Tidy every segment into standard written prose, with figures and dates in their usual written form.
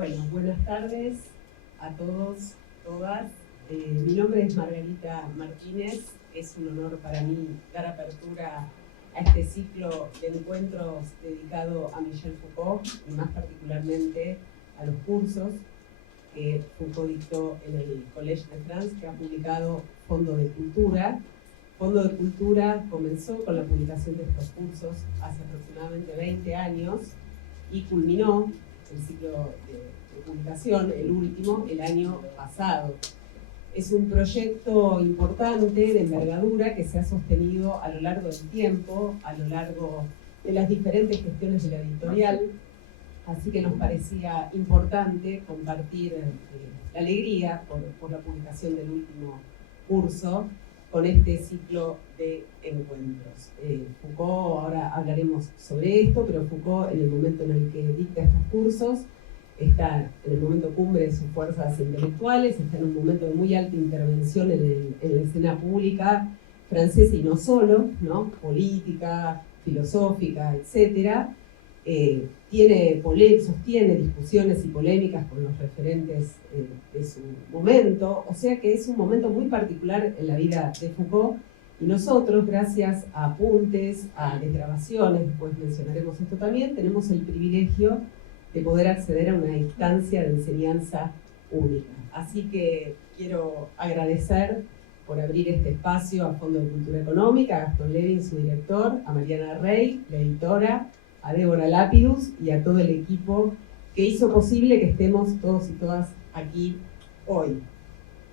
Bueno, buenas tardes a todos, todas. Mi nombre es Margarita Martínez. Es un honor para mí dar apertura a este ciclo de encuentros dedicado a Michel Foucault y más particularmente a los cursos que Foucault dictó en el Collège de France, que ha publicado Fondo de Cultura. Fondo de Cultura comenzó con la publicación de estos cursos hace aproximadamente 20 años y culminó el ciclo de publicación, el último, el año pasado. Es un proyecto importante, de envergadura, que se ha sostenido a lo largo del tiempo, a lo largo de las diferentes gestiones de la editorial, así que nos parecía importante compartir la alegría por la publicación del último curso con este ciclo de encuentros. Foucault, ahora hablaremos sobre esto, pero Foucault, en el momento en el que dicta estos cursos, está en el momento cumbre de sus fuerzas intelectuales, está en un momento de muy alta intervención en la escena pública francesa y no solo, ¿no? Política, filosófica, etc. Sostiene discusiones y polémicas con los referentes de su momento, o sea que es un momento muy particular en la vida de Foucault, y nosotros, gracias a apuntes, a desgrabaciones, después mencionaremos esto también, tenemos el privilegio de poder acceder a una instancia de enseñanza única. Así que quiero agradecer por abrir este espacio a Fondo de Cultura Económica, a Gastón Levin, su director, a Mariana Rey, la editora, a Débora Lapidus y a todo el equipo que hizo posible que estemos todos y todas aquí hoy.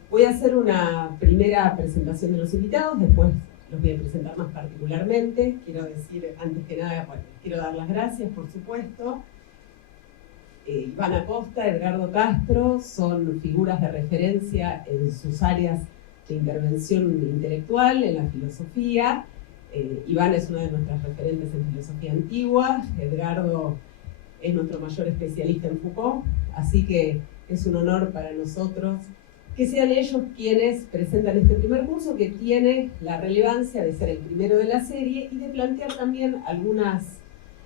Voy a hacer una primera presentación de los invitados, después los voy a presentar más particularmente. Quiero decir, antes que nada, bueno, quiero dar las gracias, por supuesto. Iván Acosta, Edgardo Castro, son figuras de referencia en sus áreas de intervención intelectual, en la filosofía. Iván es una de nuestras referentes en filosofía antigua, Edgardo es nuestro mayor especialista en Foucault, así que es un honor para nosotros que sean ellos quienes presentan este primer curso, que tiene la relevancia de ser el primero de la serie y de plantear también algunas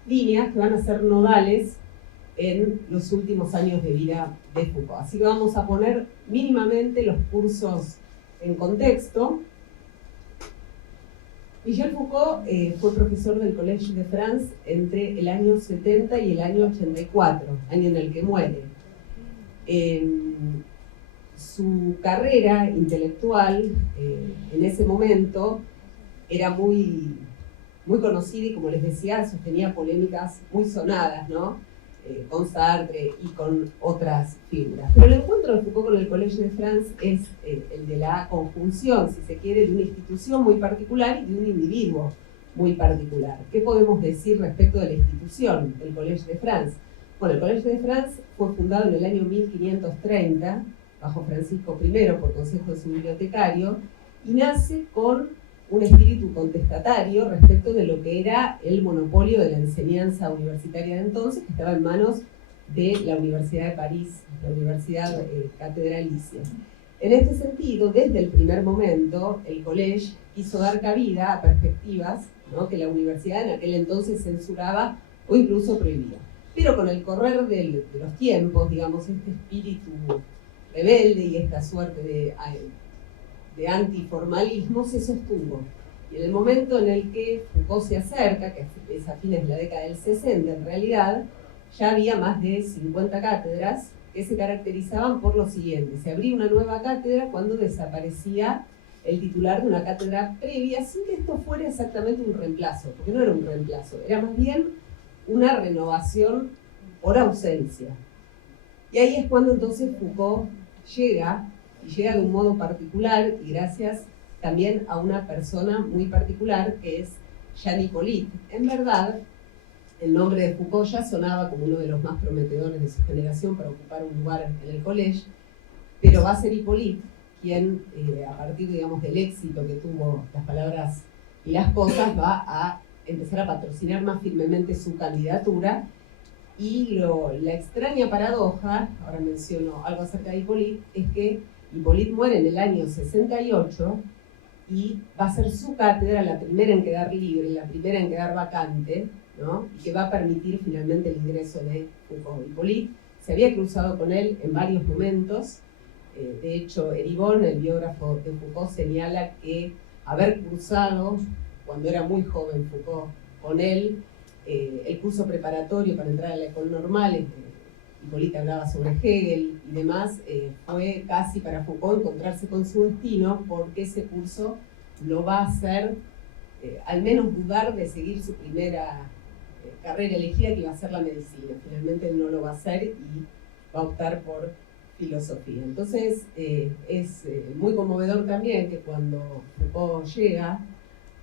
líneas que van a ser nodales en los últimos años de vida de Foucault. Así que vamos a poner mínimamente los cursos en contexto. Michel Foucault fue profesor del Collège de France entre el año 70 y el año 84, año en el que muere. Su carrera intelectual en ese momento era muy conocida y, como les decía, sostenía polémicas muy sonadas, ¿no? Con Sartre y con otras figuras. Pero el encuentro de Foucault con el Collège de France es el de la conjunción, si se quiere, de una institución muy particular y de un individuo muy particular. ¿Qué podemos decir respecto de la institución del Collège de France? Bueno, el Collège de France fue fundado en el año 1530, bajo Francisco I, por consejo de su bibliotecario, y nace con un espíritu contestatario respecto de lo que era el monopolio de la enseñanza universitaria de entonces, que estaba en manos de la Universidad de París, la Universidad Catedralicia. En este sentido, desde el primer momento, el Collège quiso dar cabida a perspectivas, ¿no?, que la universidad en aquel entonces censuraba o incluso prohibía. Pero con el correr de los tiempos, digamos, este espíritu rebelde y esta suerte de antiformalismo se sostuvo. Y en el momento en el que Foucault se acerca, que es a fines de la década del 60 en realidad, ya había más de 50 cátedras que se caracterizaban por lo siguiente: se abría una nueva cátedra cuando desaparecía el titular de una cátedra previa, sin que esto fuera exactamente un reemplazo, porque no era un reemplazo, era más bien una renovación por ausencia. Y ahí es cuando entonces Foucault llega de un modo particular, y gracias también a una persona muy particular, que es Jean Hippolyte. En verdad, el nombre de Foucault ya sonaba como uno de los más prometedores de su generación para ocupar un lugar en el Collège, pero va a ser Hippolyte quien, a partir, digamos, del éxito que tuvo Las Palabras y las Cosas, va a empezar a patrocinar más firmemente su candidatura. Y la extraña paradoja, ahora menciono algo acerca de Hippolyte, es que Hippolyte muere en el año 68 y va a ser su cátedra la primera en quedar libre, la primera en quedar vacante, ¿no?, y que va a permitir finalmente el ingreso de Foucault. Hippolyte se había cruzado con él en varios momentos. De hecho, Eribon, el biógrafo de Foucault, señala que haber cursado, cuando era muy joven Foucault, con él, el curso preparatorio para entrar a la École Normale, Hippolyte hablaba sobre Hegel y demás, fue casi para Foucault encontrarse con su destino, porque ese curso lo va a hacer, al menos dudar de seguir su primera carrera elegida, que iba a ser la medicina. Finalmente no lo va a hacer y va a optar por filosofía. Entonces es muy conmovedor también que cuando Foucault llega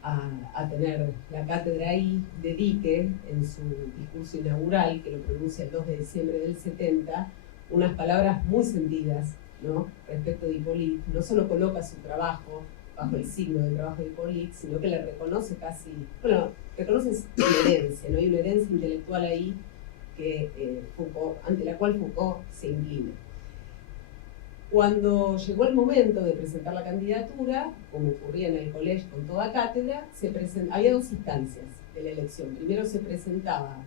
a tener la cátedra ahí, dedique en su discurso inaugural, que lo pronuncia el 2 de diciembre del 70, unas palabras muy sentidas, ¿no?, respecto de Hippolyte. No solo coloca su trabajo bajo el signo del trabajo de Hippolyte, sino que le reconoce casi, bueno, reconoce una herencia, ¿no? Hay una herencia intelectual ahí que, ante la cual Foucault se inclina. Cuando llegó el momento de presentar la candidatura, como ocurría en el colegio con toda cátedra, había dos instancias de la elección. Primero se presentaba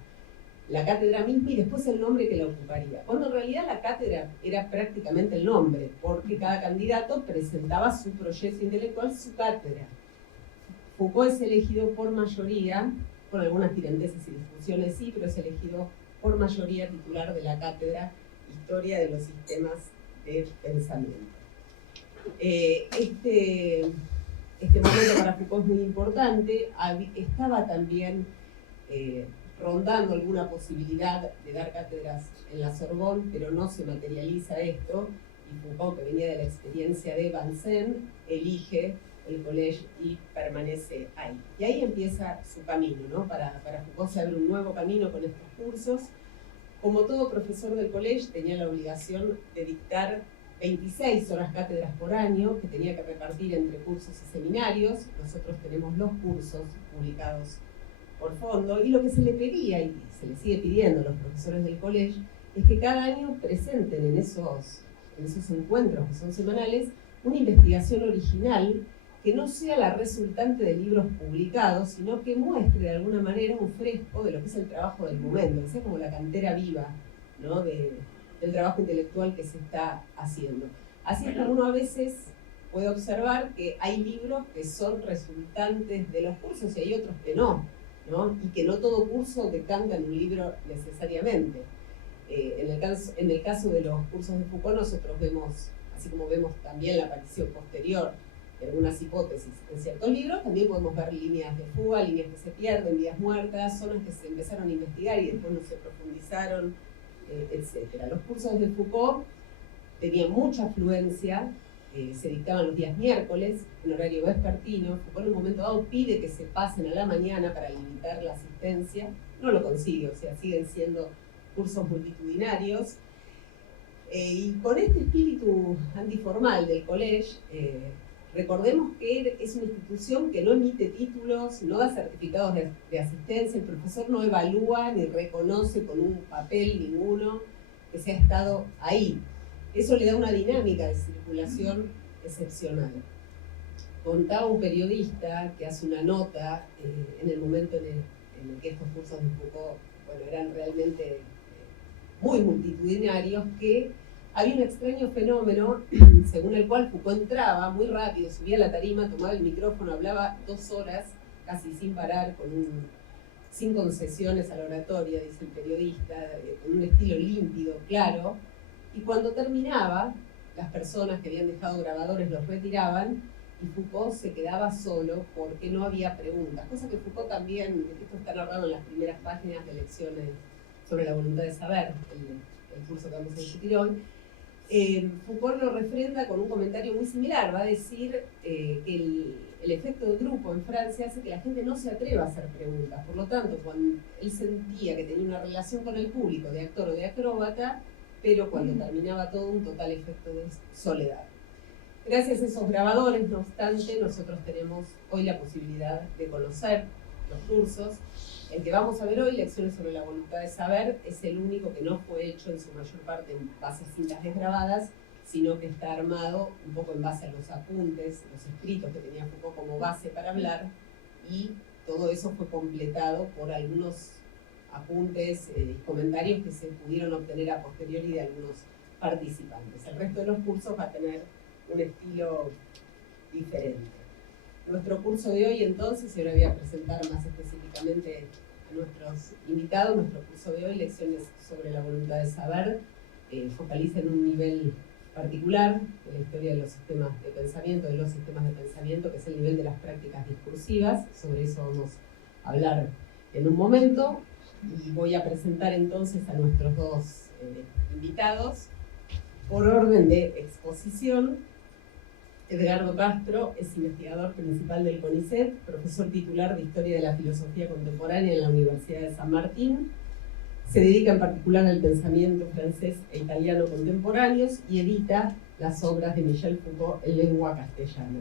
la cátedra misma y después el nombre que la ocuparía. Cuando en realidad la cátedra era prácticamente el nombre, porque cada candidato presentaba su proyecto intelectual, su cátedra. Foucault es elegido por mayoría, con algunas tiranteses y discusiones sí, pero es elegido por mayoría titular de la cátedra Historia de los Sistemas de Pensamiento. Este momento para Foucault es muy importante. Estaba también rondando alguna posibilidad de dar cátedras en la Sorbonne, pero no se materializa esto, y Foucault, que venía de la experiencia de Vincennes, elige el colegio y permanece ahí. Y ahí empieza su camino, ¿no? Para Foucault se abre un nuevo camino con estos cursos. Como todo profesor del colegio, tenía la obligación de dictar 26 horas cátedras por año, que tenía que repartir entre cursos y seminarios. Nosotros tenemos los cursos publicados por fondo, y lo que se le pedía, y se le sigue pidiendo a los profesores del colegio, es que cada año presenten en esos encuentros que son semanales una investigación original que no sea la resultante de libros publicados, sino que muestre de alguna manera un fresco de lo que es el trabajo del momento, que sea como la cantera viva, ¿no?, del trabajo intelectual que se está haciendo. Así es como uno a veces puede observar que hay libros que son resultantes de los cursos y hay otros que no, ¿no? Y que no todo curso decanta en un libro necesariamente. En el caso de los cursos de Foucault, nosotros vemos, así como vemos también la aparición posterior de algunas hipótesis en ciertos libros, también podemos ver líneas de fuga, líneas que se pierden, vidas muertas, zonas que se empezaron a investigar y después no se profundizaron, etc. Los cursos de Foucault tenían mucha afluencia, se dictaban los días miércoles, en horario vespertino. Foucault en un momento dado pide que se pasen a la mañana para limitar la asistencia, no lo consigue, o sea, siguen siendo cursos multitudinarios. Y con este espíritu antiformal del colegio, recordemos que es una institución que no emite títulos, no da certificados de asistencia, el profesor no evalúa ni reconoce con un papel ninguno que se ha estado ahí. Eso le da una dinámica de circulación excepcional. Contaba un periodista que hace una nota en el momento en el que estos cursos de Foucault, bueno, eran realmente muy multitudinarios, que había un extraño fenómeno según el cual Foucault entraba muy rápido, subía a la tarima, tomaba el micrófono, hablaba 2 horas casi sin parar, sin concesiones a la oratoria, dice el periodista, con un estilo límpido, claro, y cuando terminaba, las personas que habían dejado grabadores los retiraban y Foucault se quedaba solo porque no había preguntas, cosa que Foucault también, esto está narrado en las primeras páginas de Lecciones sobre la voluntad de saber, el curso que vamos a discutir hoy. Foucault lo refrenda con un comentario muy similar. Va a decir que el efecto de grupo en Francia hace que la gente no se atreva a hacer preguntas. Por lo tanto, cuando él sentía que tenía una relación con el público de actor o de acróbata, pero cuando terminaba todo, un total efecto de soledad. Gracias a esos grabadores, no obstante, nosotros tenemos hoy la posibilidad de conocer los cursos. El que vamos a ver hoy, Lecciones sobre la voluntad de saber, es el único que no fue hecho en su mayor parte en base a cintas desgrabadas, sino que está armado un poco en base a los apuntes, los escritos que tenía Foucault como base para hablar, y todo eso fue completado por algunos apuntes y comentarios que se pudieron obtener a posteriori de algunos participantes. El resto de los cursos va a tener un estilo diferente. Nuestro curso de hoy, entonces, y ahora voy a presentar más específicamente a nuestros invitados, nuestro curso de hoy, Lecciones sobre la voluntad de saber, focaliza en un nivel particular de la historia de los sistemas de pensamiento, que es el nivel de las prácticas discursivas. Sobre eso vamos a hablar en un momento, y voy a presentar entonces a nuestros dos invitados por orden de exposición. Edgardo Castro es investigador principal del CONICET, profesor titular de Historia de la Filosofía Contemporánea en la Universidad de San Martín. Se dedica en particular al pensamiento francés e italiano contemporáneos y edita las obras de Michel Foucault en lengua castellana.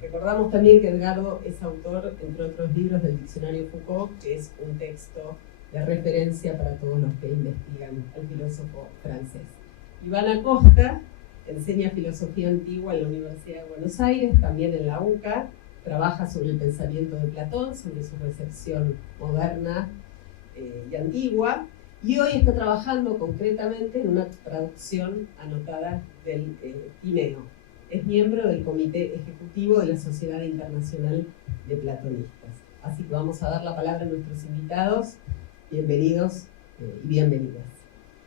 Recordamos también que Edgardo es autor, entre otros libros, del Diccionario Foucault, que es un texto de referencia para todos los que investigan al filósofo francés. Iván Acosta enseña filosofía antigua en la Universidad de Buenos Aires, también en la UCA, trabaja sobre el pensamiento de Platón, sobre su recepción moderna y antigua, y hoy está trabajando concretamente en una traducción anotada del Tineo. Es miembro del Comité Ejecutivo de la Sociedad Internacional de Platonistas. Así que vamos a dar la palabra a nuestros invitados. Bienvenidos y bienvenidas.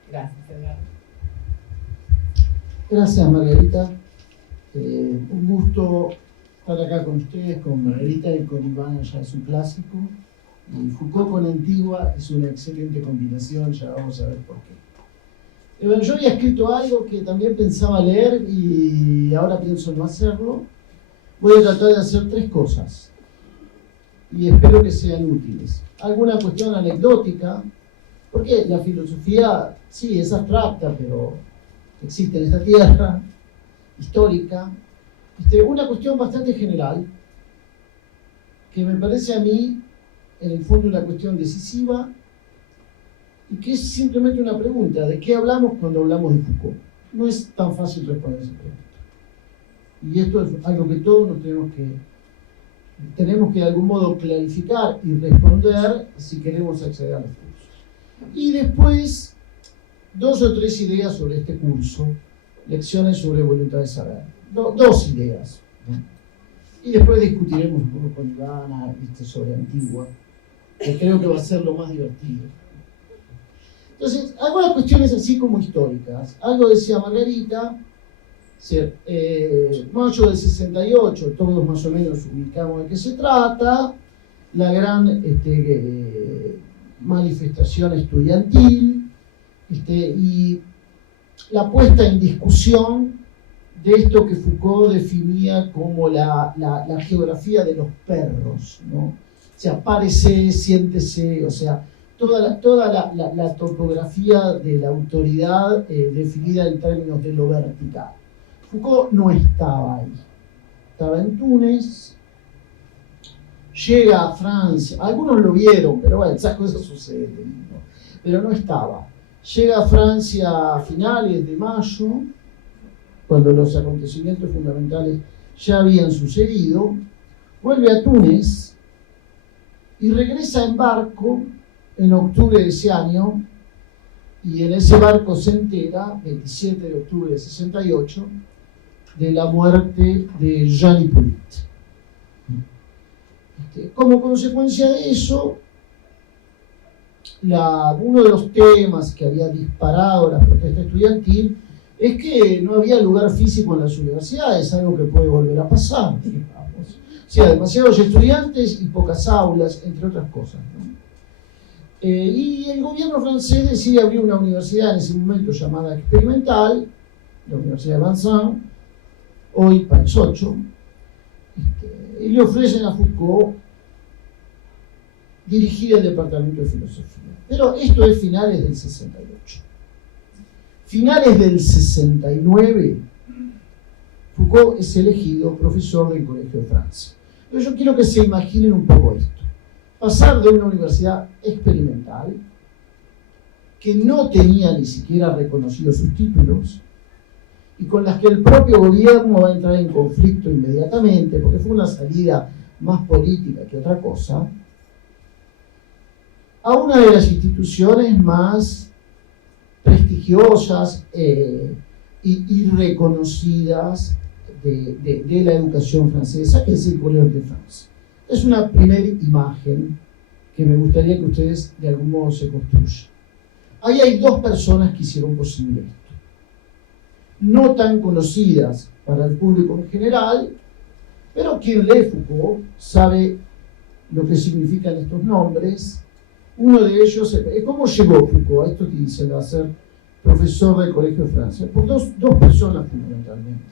Gracias, Edgardo. Gracias, Margarita. Un gusto estar acá con ustedes, con Margarita y con Iván, ya es un clásico. Y Foucault con Antigua es una excelente combinación, ya vamos a ver por qué. Bueno, yo había escrito algo que también pensaba leer y ahora pienso no hacerlo. Voy a tratar de hacer tres cosas y espero que sean útiles. Alguna cuestión anecdótica, porque la filosofía sí es abstracta, pero existe en esta tierra, histórica. Una cuestión bastante general, que me parece a mí, en el fondo, una cuestión decisiva, y que es simplemente una pregunta: ¿de qué hablamos cuando hablamos de Foucault? No es tan fácil responder esa pregunta. Y esto es algo que todos nos tenemos que de algún modo clarificar y responder si queremos acceder a los cursos. Y después, dos o tres ideas sobre este curso, lecciones sobre voluntad de saber. Dos ideas, ¿no? Y después discutiremos un poco con Ivana sobre Antigua, que creo que va a ser lo más divertido. Entonces, algunas cuestiones así como históricas. Algo decía Margarita, mayo del 68, todos más o menos ubicamos de qué se trata, la gran manifestación estudiantil, y la puesta en discusión de esto que Foucault definía como la geografía de los perros, ¿no? O sea, párese, siéntese, o sea, toda la topografía de la autoridad definida en términos de lo vertical. Foucault no estaba ahí, estaba en Túnez, llega a Francia, algunos lo vieron, pero bueno, esas cosas suceden, ¿no? Pero no estaba. Llega a Francia a finales de mayo, cuando los acontecimientos fundamentales ya habían sucedido, vuelve a Túnez y regresa en barco en octubre de ese año, y en ese barco se entera, 27 de octubre de 68, de la muerte de Jean Hippolyte. Como consecuencia de eso, uno de los temas que había disparado la protesta estudiantil es que no había lugar físico en las universidades, algo que puede volver a pasar, digamos. O sea, demasiados estudiantes y pocas aulas, entre otras cosas, ¿no? Y el gobierno francés decide abrir una universidad en ese momento llamada experimental, la Universidad de Vincennes, hoy Paris 8, y le ofrecen a Foucault dirigir el departamento de filosofía. Pero esto es finales del 68. Finales del 69, Foucault es elegido profesor del Colegio de Francia. Pero yo quiero que se imaginen un poco esto. Pasar de una universidad experimental, que no tenía ni siquiera reconocidos sus títulos, y con las que el propio gobierno va a entrar en conflicto inmediatamente, porque fue una salida más política que otra cosa, a una de las instituciones más prestigiosas y reconocidas de la educación francesa, que es el Collège de France. Es una primera imagen que me gustaría que ustedes de algún modo se construyan. Ahí hay dos personas que hicieron posible esto. No tan conocidas para el público en general, pero quien lee Foucault sabe lo que significan estos nombres. Uno de ellos, ¿cómo llegó Foucault a esto que dice, a ser profesor del Colegio de Francia? Por dos personas fundamentalmente.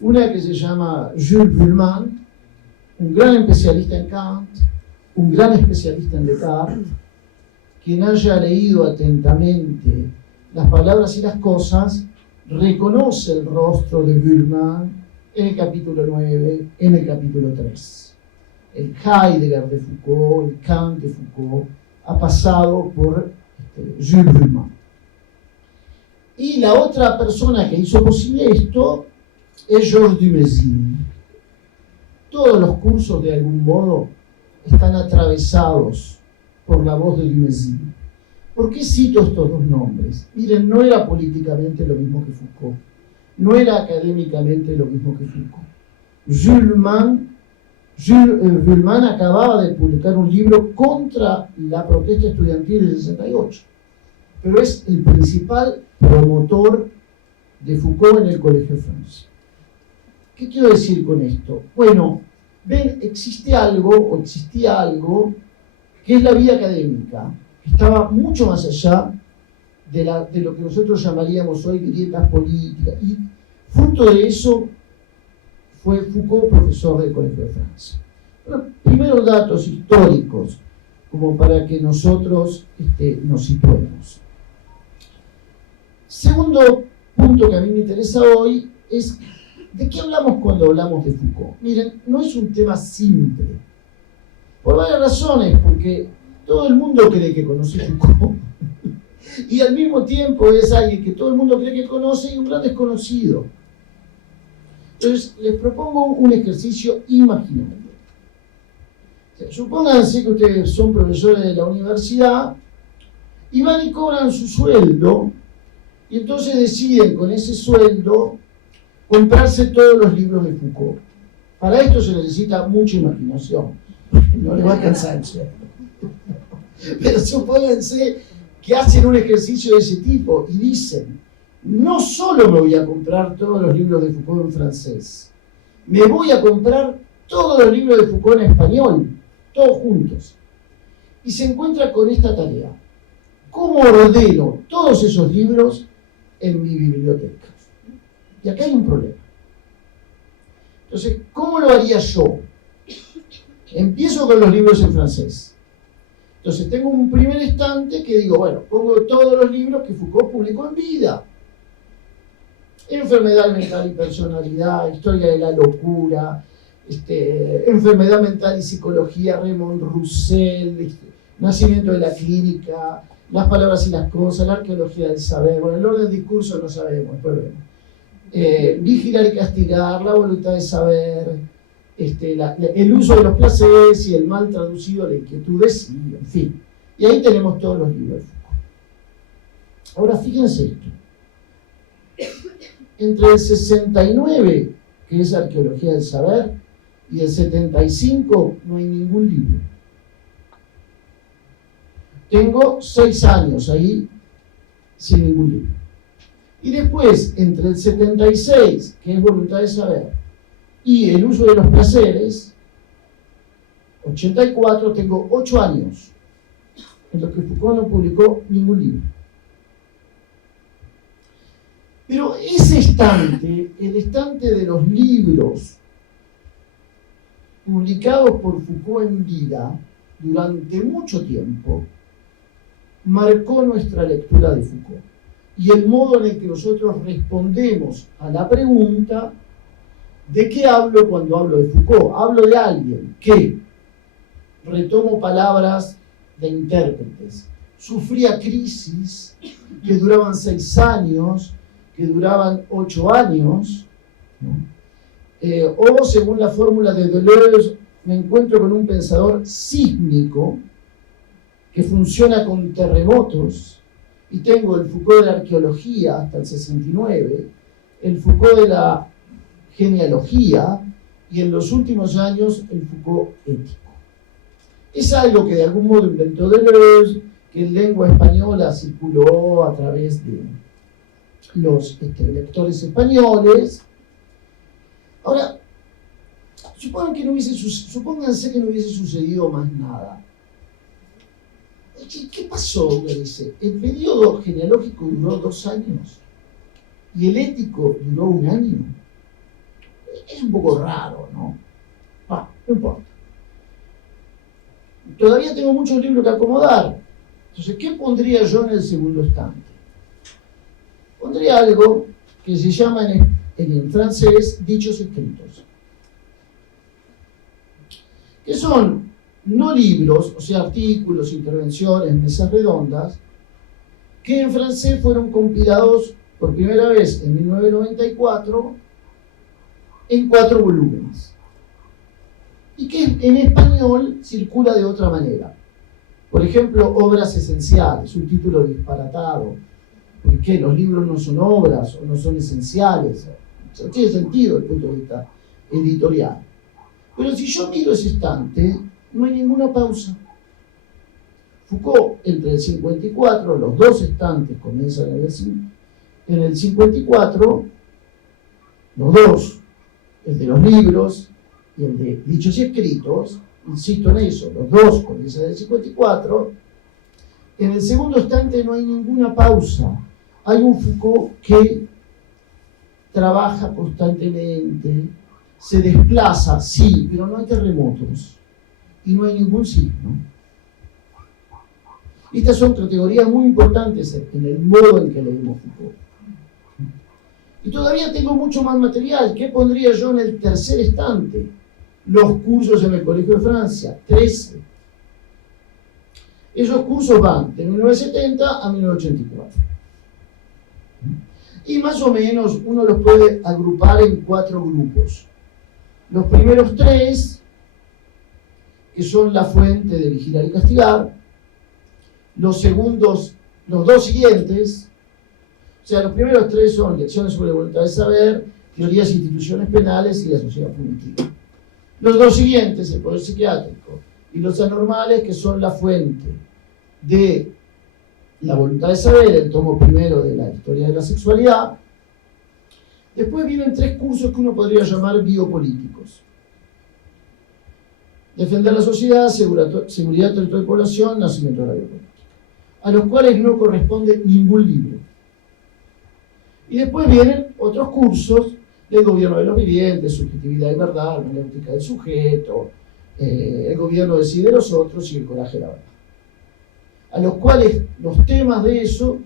Una que se llama Jules Vuillemin, un gran especialista en Kant, un gran especialista en Descartes. Quien haya leído atentamente Las palabras y las cosas, reconoce el rostro de Vuillemin en el capítulo 9, en el capítulo 3. El Heidegger de Foucault, el Kant de Foucault, ha pasado por Jules Vuillemin. Y la otra persona que hizo posible esto es Georges Dumézil. Todos los cursos, de algún modo, están atravesados por la voz de Dumézil. ¿Por qué cito estos dos nombres? Miren, no era políticamente lo mismo que Foucault, no era académicamente lo mismo que Foucault. Jules Vuillemin acababa de publicar un libro contra la protesta estudiantil del 68, pero es el principal promotor de Foucault en el Colegio de Francia. ¿Qué quiero decir con esto? Bueno, ven, existía algo que es la vida académica, que estaba mucho más allá de lo que nosotros llamaríamos hoy grietas políticas, y fruto de eso fue Foucault profesor del Colegio de Francia. Pero primero datos históricos, como para que nosotros nos situemos. Segundo punto que a mí me interesa hoy es ¿de qué hablamos cuando hablamos de Foucault? Miren, no es un tema simple, por varias razones, porque todo el mundo cree que conoce Foucault, y al mismo tiempo es alguien que todo el mundo cree que conoce y un gran desconocido. Entonces, les propongo un ejercicio imaginario. O sea, supónganse que ustedes son profesores de la universidad y van y cobran su sueldo, y entonces deciden con ese sueldo comprarse todos los libros de Foucault. Para esto se necesita mucha imaginación, no les va a alcanzar el sueldo. Pero supónganse que hacen un ejercicio de ese tipo y dicen: no solo me voy a comprar todos los libros de Foucault en francés, me voy a comprar todos los libros de Foucault en español, todos juntos. Y se encuentra con esta tarea: ¿cómo ordeno todos esos libros en mi biblioteca? Y acá hay un problema. Entonces, ¿cómo lo haría yo? Empiezo con los libros en francés. Entonces, tengo un primer estante que digo, bueno, pongo todos los libros que Foucault publicó en vida. Enfermedad mental y personalidad, historia de la locura, enfermedad mental y psicología, Raymond Roussel, nacimiento de la clínica, las palabras y las cosas, la arqueología del saber. Bueno, el orden del discurso no sabemos, después vemos. Vigilar y castigar, la voluntad de saber, el uso de los placeres y el mal traducido, la inquietud de sí, en fin. Y ahí tenemos todos los libros de Foucault. Ahora fíjense esto. Entre el 69, que es arqueología del saber, y el 75 no hay ningún libro. Tengo 6 años ahí sin ningún libro. Y después, entre el 76, que es voluntad de saber, y el uso de los placeres, 84, tengo 8 años en los que Foucault no publicó ningún libro. Pero ese estante, el estante de los libros publicados por Foucault en vida, durante mucho tiempo, marcó nuestra lectura de Foucault y el modo en el que nosotros respondemos a la pregunta: ¿de qué hablo cuando hablo de Foucault? Hablo de alguien que, retomo palabras de intérpretes, sufría crisis que duraban 6 años, que duraban 8 años, ¿no? O según la fórmula de Deleuze, me encuentro con un pensador sísmico que funciona con terremotos, y tengo el Foucault de la arqueología hasta el 69, el Foucault de la genealogía, y en los últimos años el Foucault ético. Es algo que de algún modo inventó Deleuze, que en lengua española circuló a través de los lectores españoles. Ahora, supónganse que no hubiese sucedido más nada. ¿Qué pasó? Uno dice, el periodo genealógico duró 2 años y el ético duró 1 año. Es un poco raro, ¿no? No importa. Todavía tengo muchos libros que acomodar. Entonces, ¿qué pondría yo en el segundo estante? Pondría algo que se llama en francés dichos escritos, que son no libros, o sea, artículos, intervenciones, mesas redondas, que en francés fueron compilados por primera vez en 1994 en 4 volúmenes, y que en español circula de otra manera. Por ejemplo, Obras esenciales, un título disparatado. ¿Por qué? Los libros no son obras o no son esenciales. No tiene sentido desde el punto de vista editorial. Pero si yo miro ese estante, no hay ninguna pausa. Foucault, entre el 54, los 2 estantes comienzan en el 54, los 2, el de los libros y el de dichos y escritos, insisto en eso, los 2 comienzan en el 54. En el segundo estante no hay ninguna pausa. Hay un Foucault que trabaja constantemente, se desplaza, sí, pero no hay terremotos y no hay ningún signo. Estas son categorías muy importantes en el modo en que leemos Foucault. Y todavía tengo mucho más material. ¿Qué pondría yo en el tercer estante? Los cursos en el Colegio de Francia, 13. Esos cursos van de 1970 a 1984. Y más o menos uno los puede agrupar en 4 grupos. Los primeros 3, que son la fuente de vigilar y castigar. Los 2 siguientes, o sea, los primeros 3 son lecciones sobre voluntad de saber, teorías e instituciones penales y la sociedad punitiva. Los 2 siguientes, el poder psiquiátrico y los anormales, que son la fuente de la voluntad de saber, el tomo primero de la historia de la sexualidad. Después vienen 3 cursos que uno podría llamar biopolíticos. Defender la sociedad, seguridad, territorio y población, nacimiento de la biopolítica, a los cuales no corresponde ningún libro. Y después vienen otros cursos del gobierno de los vivientes, subjetividad y verdad, hermenéutica del sujeto, el gobierno decide los otros y el coraje de la verdad. A los cuales los temas de eso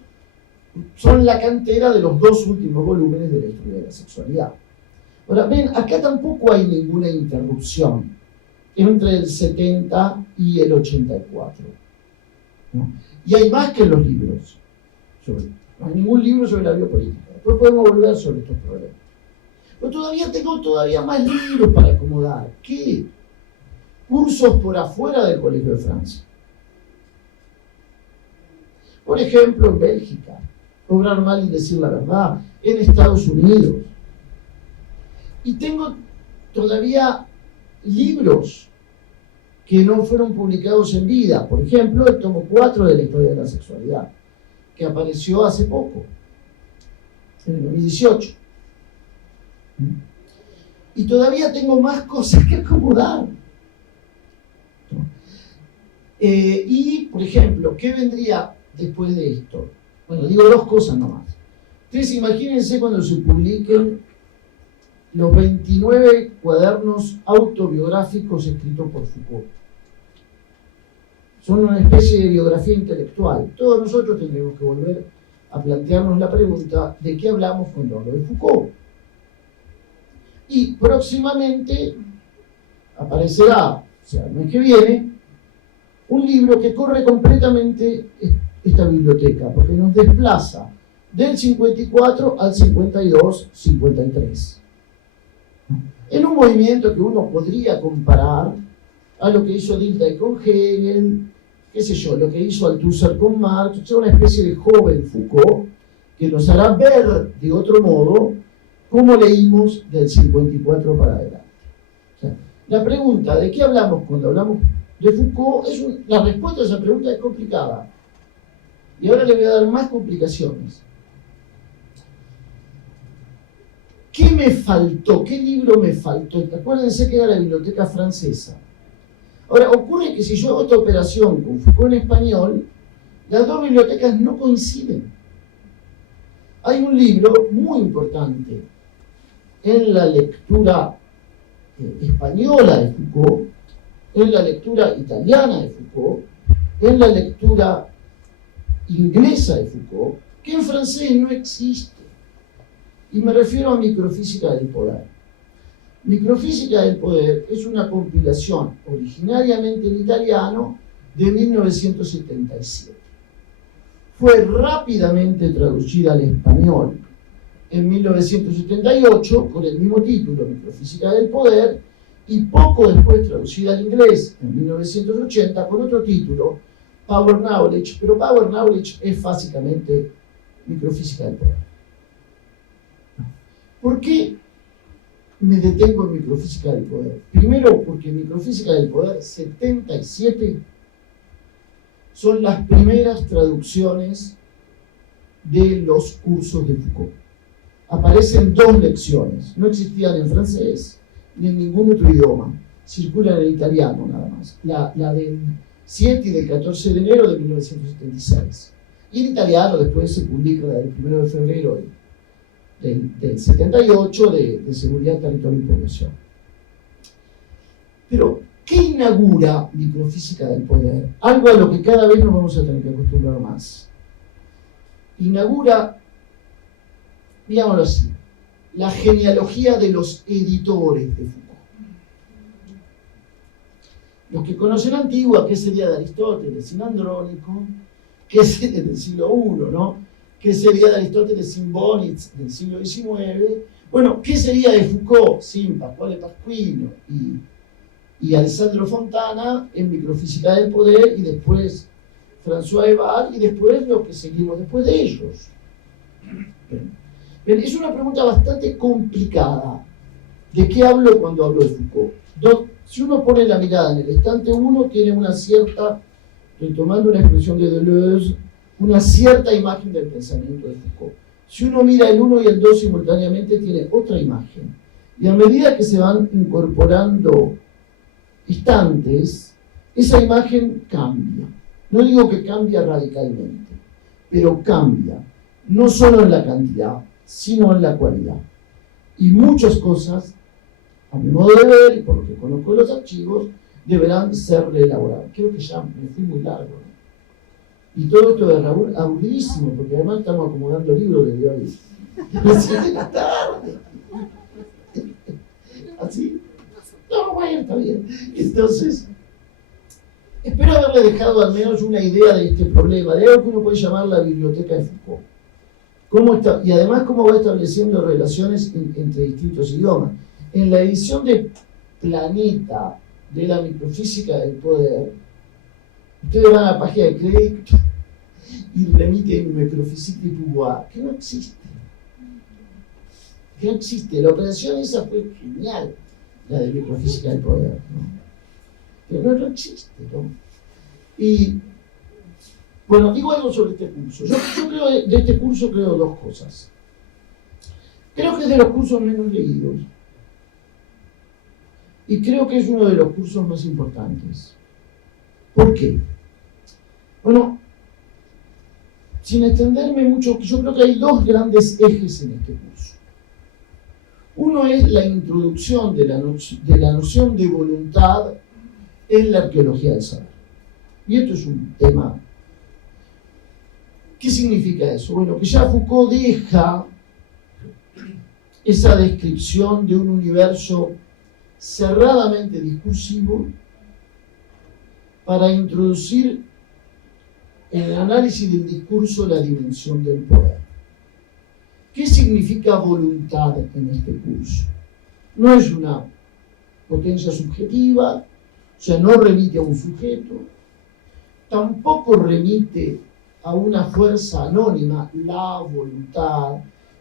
son la cantera de los 2 últimos volúmenes de la historia de la sexualidad. Ahora, ven, acá tampoco hay ninguna interrupción entre el 70 y el 84. ¿No? Y hay más que en los libros. No hay ningún libro sobre la biopolítica. Después podemos volver sobre estos problemas. Pero todavía tengo más libros para acomodar. ¿Qué? Cursos por afuera del Colegio de Francia. Por ejemplo, en Bélgica, obrar mal y decir la verdad, en Estados Unidos. Y tengo todavía libros que no fueron publicados en vida. Por ejemplo, el tomo 4 de la historia de la sexualidad, que apareció hace poco, en el 2018. Y todavía tengo más cosas que acomodar. Y, por ejemplo, ¿qué vendría después de esto? Bueno, digo 2 cosas nomás. Ustedes imagínense cuando se publiquen los 29 cuadernos autobiográficos escritos por Foucault. Son una especie de biografía intelectual. Todos nosotros tendremos que volver a plantearnos la pregunta de qué hablamos cuando hablo de Foucault. Y próximamente aparecerá, o sea, el mes que viene, un libro que corre completamente esta biblioteca, porque nos desplaza del 54 al 52-53. En un movimiento que uno podría comparar a lo que hizo Dilthey con Hegel qué sé yo, lo que hizo Althusser con Marx, o sea, una especie de joven Foucault que nos hará ver de otro modo cómo leímos del 54 para adelante. O sea, la pregunta de qué hablamos cuando hablamos de Foucault, la respuesta a esa pregunta es complicada. Y ahora le voy a dar más complicaciones. ¿Qué me faltó? ¿Qué libro me faltó? Acuérdense que era la biblioteca francesa. Ahora, ocurre que si yo hago esta operación con Foucault en español, las dos bibliotecas no coinciden. Hay un libro muy importante en la lectura española de Foucault, en la lectura italiana de Foucault, en la lectura inglesa de Foucault, que en francés no existe. Y me refiero a Microfísica del Poder. Microfísica del Poder es una compilación originariamente en italiano de 1977. Fue rápidamente traducida al español en 1978 con el mismo título, Microfísica del Poder, y poco después traducida al inglés en 1980 con otro título, Power Knowledge, pero Power Knowledge es básicamente Microfísica del Poder. ¿Por qué me detengo en Microfísica del Poder? Primero, porque Microfísica del Poder 77 son las primeras traducciones de los cursos de Foucault. Aparecen 2 lecciones, no existían en francés ni en ningún otro idioma, circulan en italiano nada más. La del 7 y del 14 de enero de 1976. Y en italiano después se publica la del 1 de febrero del 78 de Seguridad, Territorio y Población. Pero, ¿qué inaugura Microfísica del Poder? Algo a lo que cada vez nos vamos a tener que acostumbrar más. Inaugura, digámoslo así, la genealogía de los editores de Foucault. Los que conocen Antigua, ¿qué sería de Aristóteles sin Andrónico? ¿Qué sería del siglo I, no? ¿Qué sería de Aristóteles sin Bonitz del siglo XIX? Bueno, ¿qué sería de Foucault sin Pasquale Pasquino y Alessandro Fontana en Microfísica del Poder, y después François Ebard, y después lo que seguimos después de ellos? Bien, es una pregunta bastante complicada. ¿De qué hablo cuando hablo de Foucault? Si uno pone la mirada en el estante 1, tiene una cierta, retomando una expresión de Deleuze, una cierta imagen del pensamiento de Foucault. Si uno mira el 1 y el 2 simultáneamente, tiene otra imagen. Y a medida que se van incorporando estantes, esa imagen cambia. No digo que cambia radicalmente, pero cambia, no solo en la cantidad, sino en la cualidad. Y muchas cosas, a mi modo de ver, y por lo que conozco los archivos, deberán ser reelaboradas. Creo que ya me fui muy largo, ¿no? Y todo esto es aburridísimo, porque además estamos acomodando libros desde hoy. Las 7 de la tarde. ¿Así? No, bueno, está bien. Entonces, espero haberle dejado al menos una idea de este problema, de algo que uno puede llamar la biblioteca de Foucault. Y además cómo va estableciendo relaciones entre distintos idiomas. En la edición de Planeta de la Microfísica del Poder, ustedes van a la página de crédito y remiten Microfísica y Pouvoir, que no existe. Que no existe. La operación esa fue genial, la de Microfísica del Poder, ¿no? Pero no existe, ¿no? Y, bueno, digo algo sobre este curso. Yo creo de este curso creo 2 cosas. Creo que es de los cursos menos leídos. Y creo que es uno de los cursos más importantes. ¿Por qué? Bueno, sin extenderme mucho, yo creo que hay 2 grandes ejes en este curso. Uno es la introducción de la noción de voluntad en la arqueología del saber. Y esto es un tema. ¿Qué significa eso? Bueno, que ya Foucault deja esa descripción de un universo cerradamente discursivo para introducir en el análisis del discurso la dimensión del poder. ¿Qué significa voluntad en este curso? No es una potencia subjetiva, o sea, no remite a un sujeto, tampoco remite a una fuerza anónima, la voluntad,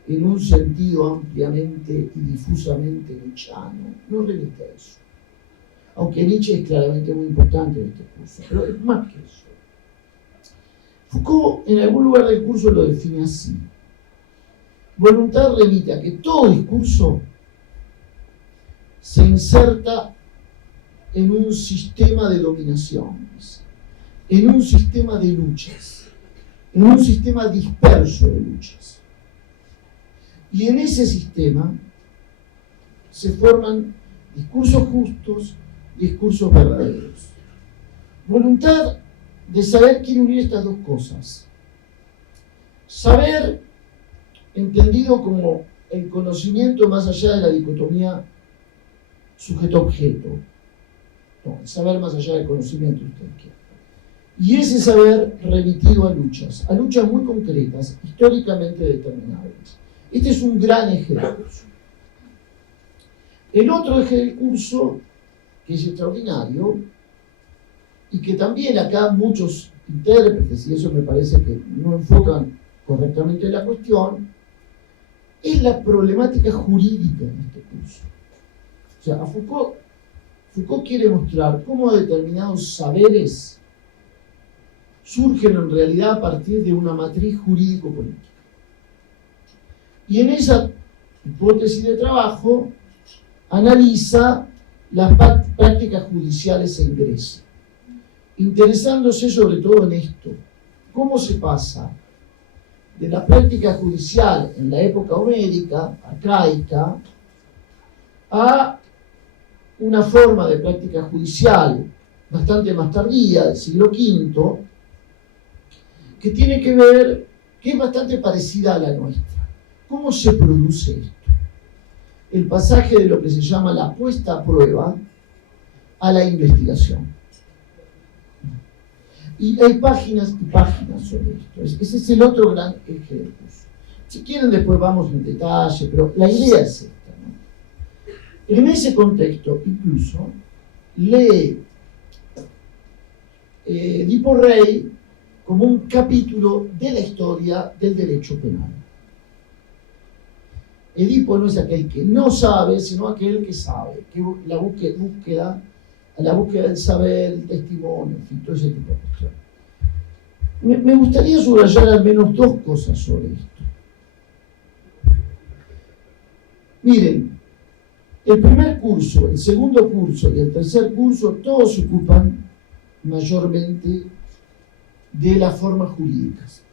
en un sentido ampliamente y difusamente nietzscheano, no remite a eso. Aunque Nietzsche es claramente muy importante en este curso, pero es más que eso. Foucault en algún lugar del curso lo define así. Voluntad remite a que todo discurso se inserta en un sistema de dominaciones, en un sistema de luchas, en un sistema disperso de luchas. Y en ese sistema se forman discursos justos, discursos verdaderos. Voluntad de saber quiere unir estas dos cosas. Saber, entendido como el conocimiento más allá de la dicotomía sujeto-objeto. No, el saber más allá del conocimiento, ustedes quieren. Y ese saber remitido a luchas muy concretas, históricamente determinables. Este es un gran eje del curso. El otro eje del curso, que es extraordinario, y que también acá muchos intérpretes, y eso me parece que no enfocan correctamente la cuestión, es la problemática jurídica en este curso. O sea, a Foucault quiere mostrar cómo determinados saberes surgen en realidad a partir de una matriz jurídico-política. Y en esa hipótesis de trabajo analiza las prácticas judiciales en Grecia, interesándose sobre todo en esto: cómo se pasa de la práctica judicial en la época homérica, arcaica, a una forma de práctica judicial bastante más tardía, del siglo V, que tiene que ver, que es bastante parecida a la nuestra. ¿Cómo se produce esto? El pasaje de lo que se llama la puesta a prueba a la investigación. Y hay páginas y páginas sobre esto. Ese es el otro gran eje del curso. Si quieren después vamos en detalle, pero la idea es esta, ¿no? En ese contexto, incluso, lee Duporrey como un capítulo de la historia del derecho penal. Edipo no es aquel que no sabe, sino aquel que sabe, que la búsqueda del saber, el testimonio, en fin, todo ese tipo de cuestiones. Me gustaría subrayar al menos dos cosas sobre esto. Miren, el primer curso, el segundo curso y el tercer curso, todos se ocupan mayormente de las formas jurídicas.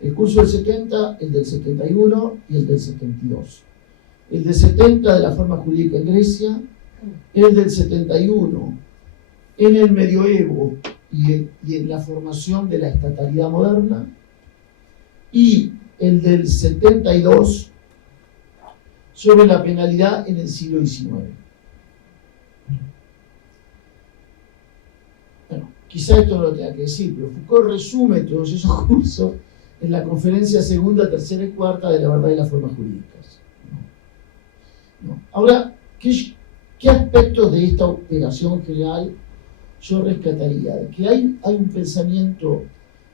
El curso del 70, el del 71 y el del 72. El del 70 de la forma jurídica en Grecia, el del 71 en el medioevo y en la formación de la estatalidad moderna, y el del 72 sobre la penalidad en el siglo XIX. Bueno, quizá esto no lo tenga que decir, pero Foucault resume todos esos cursos en la conferencia segunda, tercera y cuarta de la verdad y las formas jurídicas. ¿No? Ahora, ¿qué aspectos de esta operación general yo rescataría? De que hay un pensamiento,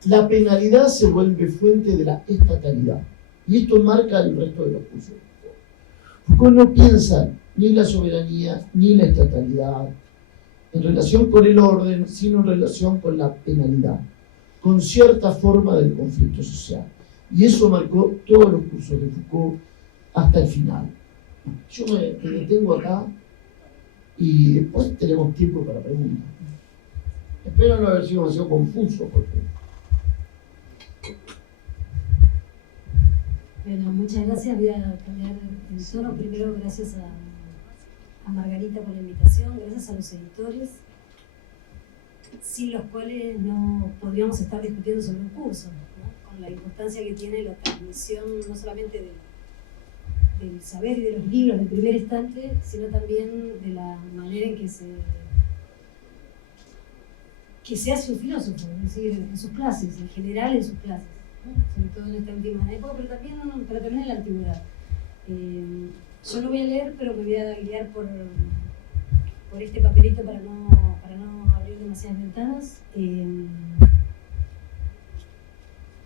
la penalidad se vuelve fuente de la estatalidad, y esto marca el resto de los cursos de Foucault. Foucault no piensa ni la soberanía ni la estatalidad en relación con el orden, sino en relación con la penalidad, con cierta forma del conflicto social. Y eso marcó todos los cursos de Foucault hasta el final. Yo me detengo acá y después tenemos tiempo para preguntas. Espero no haber sido demasiado confuso, porque... Bueno, muchas gracias. Voy a cambiar el tono. Primero, gracias a Margarita por la invitación, gracias a los editores, sin los cuales no podríamos estar discutiendo sobre un curso, ¿no? Con la importancia que tiene la transmisión no solamente del saber y de los libros del primer instante, sino también de la manera en que se hace un filósofo, es decir, en sus clases, en general en sus clases, ¿no? Sobre todo en esta última época, pero también en la antigüedad. Yo no voy a leer, pero me voy a guiar por este papelito para no abrir abrir demasiadas ventanas.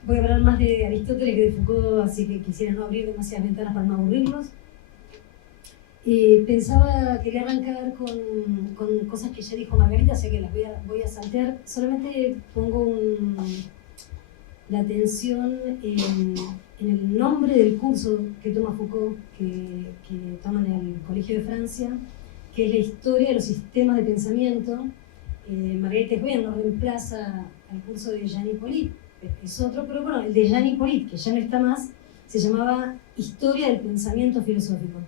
Voy a hablar más de Aristóteles que de Foucault, así que quisiera no abrir demasiadas ventanas para no aburrirlos. Quería arrancar con cosas que ya dijo Margarita, así que las voy a saltear. Solamente pongo la atención en el nombre del curso que toma Foucault, que toma en el Colegio de Francia, que es la historia de los sistemas de pensamiento. Margarita Esguén no reemplaza al curso de Jean Hippolyte, es otro, pero bueno, el de Jean Hippolyte, que ya no está más, se llamaba Historia del Pensamiento Filosófico.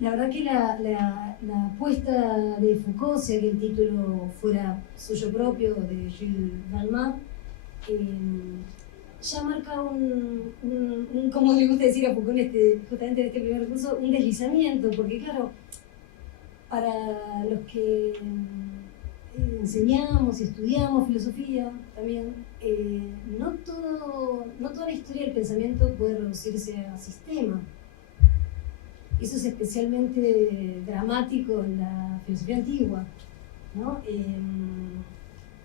La verdad que la apuesta de Foucault, sea que el título fuera suyo propio, de Jules Valmat, ya marca como le gusta decir a Foucault justamente en este primer curso, un deslizamiento, porque claro, para los que enseñamos y estudiamos filosofía también, no toda la historia del pensamiento puede reducirse a sistema. Eso es especialmente dramático en la filosofía antigua, ¿no?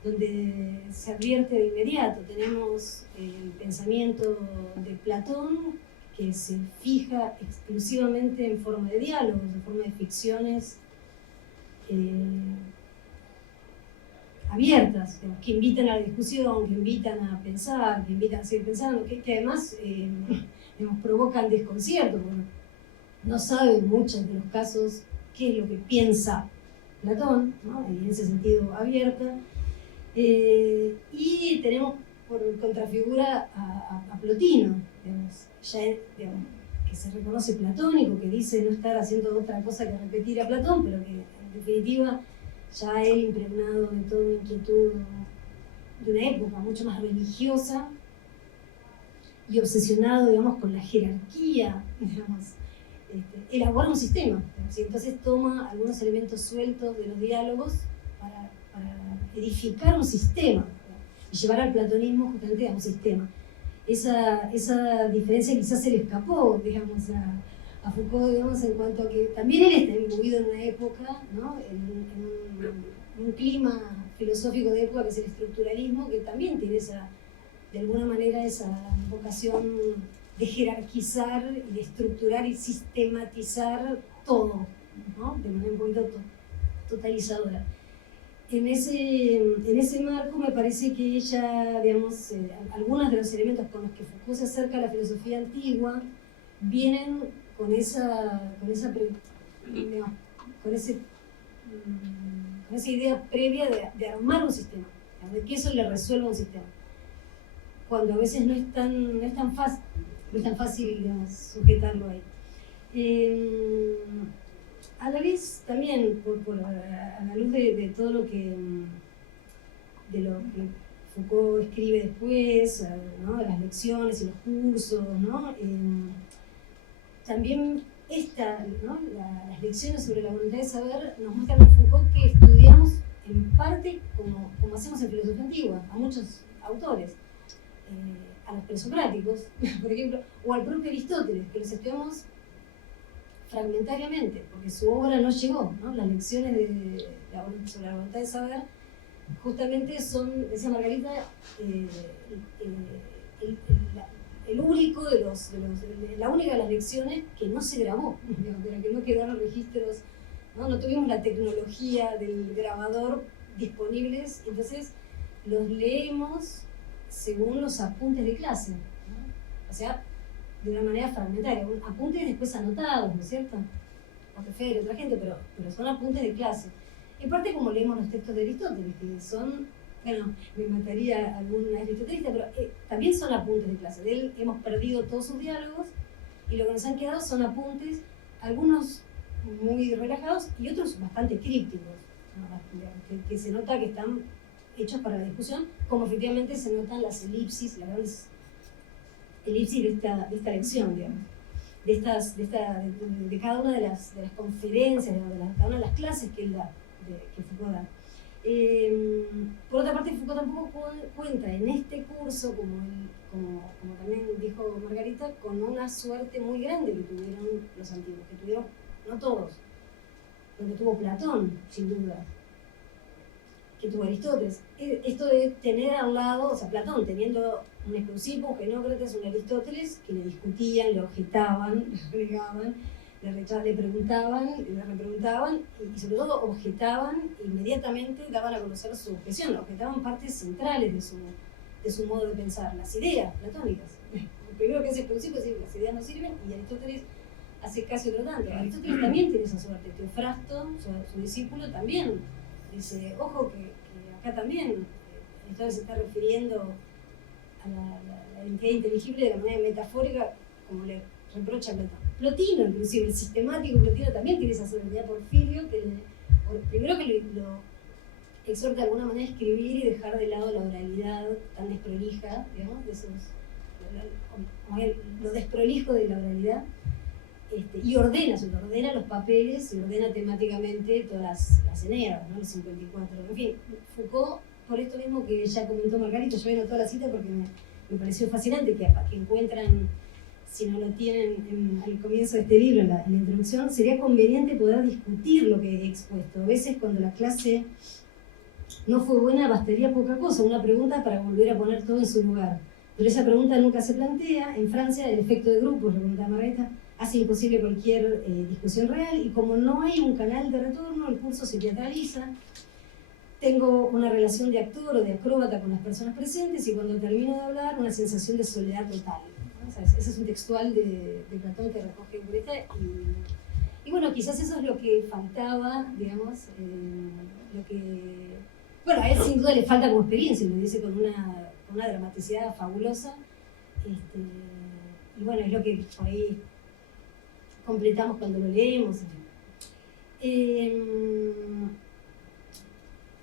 Donde se advierte de inmediato. Tenemos el pensamiento de Platón, que se fija exclusivamente en forma de diálogos, en forma de ficciones abiertas, que invitan a la discusión, que invitan a pensar, que invitan a seguir pensando, que además provocan desconcierto, porque no sabe en muchos de los casos qué es lo que piensa Platón, ¿no? Y en ese sentido abierta. Y tenemos por contrafigura a Plotino, que se reconoce platónico, que dice no estar haciendo otra cosa que repetir a Platón, pero que en definitiva ya él impregnado de toda una inquietud de una época mucho más religiosa y obsesionado, digamos, con la jerarquía, digamos, elabora un sistema, ¿sí? Entonces toma algunos elementos sueltos de los diálogos para edificar un sistema, ¿sí? Y llevar al platonismo justamente a un sistema. Esa diferencia quizás se le escapó, digamos, a Foucault, digamos, en cuanto a que también él está imbuido en una época, ¿no? en un clima filosófico de época que es el estructuralismo, que también tiene de alguna manera esa vocación de jerarquizar y de estructurar y sistematizar todo, ¿no? De manera un poquito totalizadora. En ese marco me parece que ella, digamos, algunos de los elementos con los que Foucault se acerca a la filosofía antigua vienen con esa idea previa de armar un sistema, de que eso le resuelva un sistema, cuando a veces no es tan fácil, digamos, sujetarlo ahí. A la vez también, a la luz de todo lo que Foucault escribe después, ¿no? Las lecciones y los cursos, ¿no? También ¿no? Las lecciones sobre la voluntad de saber nos muestran a Foucault que estudiamos en parte como hacemos en filosofía antigua, a muchos autores, a los presocráticos, por ejemplo, o al propio Aristóteles, que los estudiamos fragmentariamente, porque su obra no llegó, ¿no? Las lecciones sobre la voluntad de saber justamente son, decía Margarita, el único la única de las lecciones que no se grabó, de la que no quedaron registros, no tuvimos la tecnología del grabador disponibles, entonces los leemos según los apuntes de clase, ¿no? O sea, de una manera fragmentaria, apuntes después anotados, ¿no es cierto? Por Lefebvre, otra gente, pero son apuntes de clase. En parte como leemos los textos de Aristóteles, que son, bueno, me mataría algún aristotelista, pero también son apuntes de clase. De él hemos perdido todos sus diálogos y lo que nos han quedado son apuntes, algunos muy relajados y otros bastante crípticos, ¿no? que se nota que están hechos para la discusión, como efectivamente se notan las elipsis, las grandes elipsis de esta lección, digamos, de cada una de las conferencias, cada una de las clases que él da, que Foucault da. Por otra parte, Foucault tampoco cuenta en este curso, como también dijo Margarita, con una suerte muy grande que tuvieron los antiguos, que tuvieron, no todos, donde tuvo Platón, sin duda, que tuvo Aristóteles. Esto de tener al lado, o sea, Platón teniendo un Esceusipo, un Genócrates, un Aristóteles, que le discutían, le objetaban, le regaban, le preguntaban, le repreguntaban, y sobre todo objetaban, inmediatamente daban a conocer su objeción, objetaban partes centrales de su modo de pensar, las ideas platónicas. Lo primero que hace Esceusipo es decir, las ideas no sirven, y Aristóteles hace casi otro tanto. Aristóteles también tiene esa suerte. Teofrasto, su discípulo, también dice, ojo que acá también Aristóteles se está refiriendo a la entidad inteligible de la manera metafórica, como le reprocha a Platón. Plotino, inclusive, el sistemático Plotino también tiene esa suerte. Porfirio, primero que lo exhorta de alguna manera a escribir y dejar de lado la oralidad tan desprolija, digamos, lo desprolijo de la oralidad. Y ordena los papeles y ordena temáticamente todas las Eneas, ¿no? Los 54. En fin, Foucault, por esto mismo que ya comentó Margarita, yo anotado la cita porque me pareció fascinante que encuentran, si no lo tienen al comienzo de este libro, en la introducción, sería conveniente poder discutir lo que he expuesto. A veces cuando la clase no fue buena bastaría poca cosa, una pregunta para volver a poner todo en su lugar. Pero esa pregunta nunca se plantea. En Francia el efecto de grupo, pregunta Margarita, hace imposible cualquier discusión real, y como no hay un canal de retorno, el curso se teatraliza. Tengo una relación de actor o de acróbata con las personas presentes, y cuando termino de hablar, una sensación de soledad total. ¿No? O sea, ese es un textual de Platón que recoge Greta, y bueno, quizás eso es lo que faltaba, digamos, bueno, a él sin duda le falta como experiencia, lo dice con una dramaticidad fabulosa, y bueno, es lo que por ahí completamos cuando lo leemos.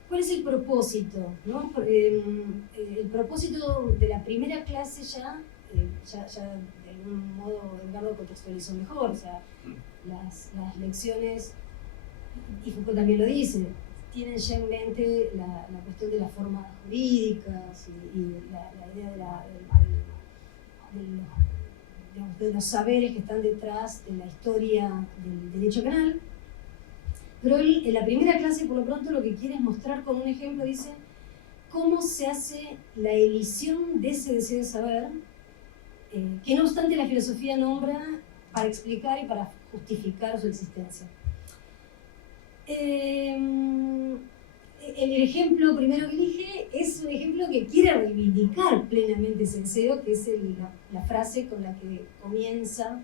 ¿Cuál es el propósito? ¿No? El propósito de la primera clase ya de algún modo Edgardo contextualizó mejor, o sea, las lecciones, y Foucault también lo dice, tienen ya en mente la cuestión de las formas jurídicas y la idea de los saberes que están detrás de la historia del derecho penal. Pero él, en la primera clase, por lo pronto, lo que quiere es mostrar con un ejemplo, dice, cómo se hace la elisión de ese deseo de saber, que no obstante la filosofía nombra para explicar y para justificar su existencia. El ejemplo primero que elige es un ejemplo que quiere reivindicar plenamente ese deseo, que es la frase con la que comienza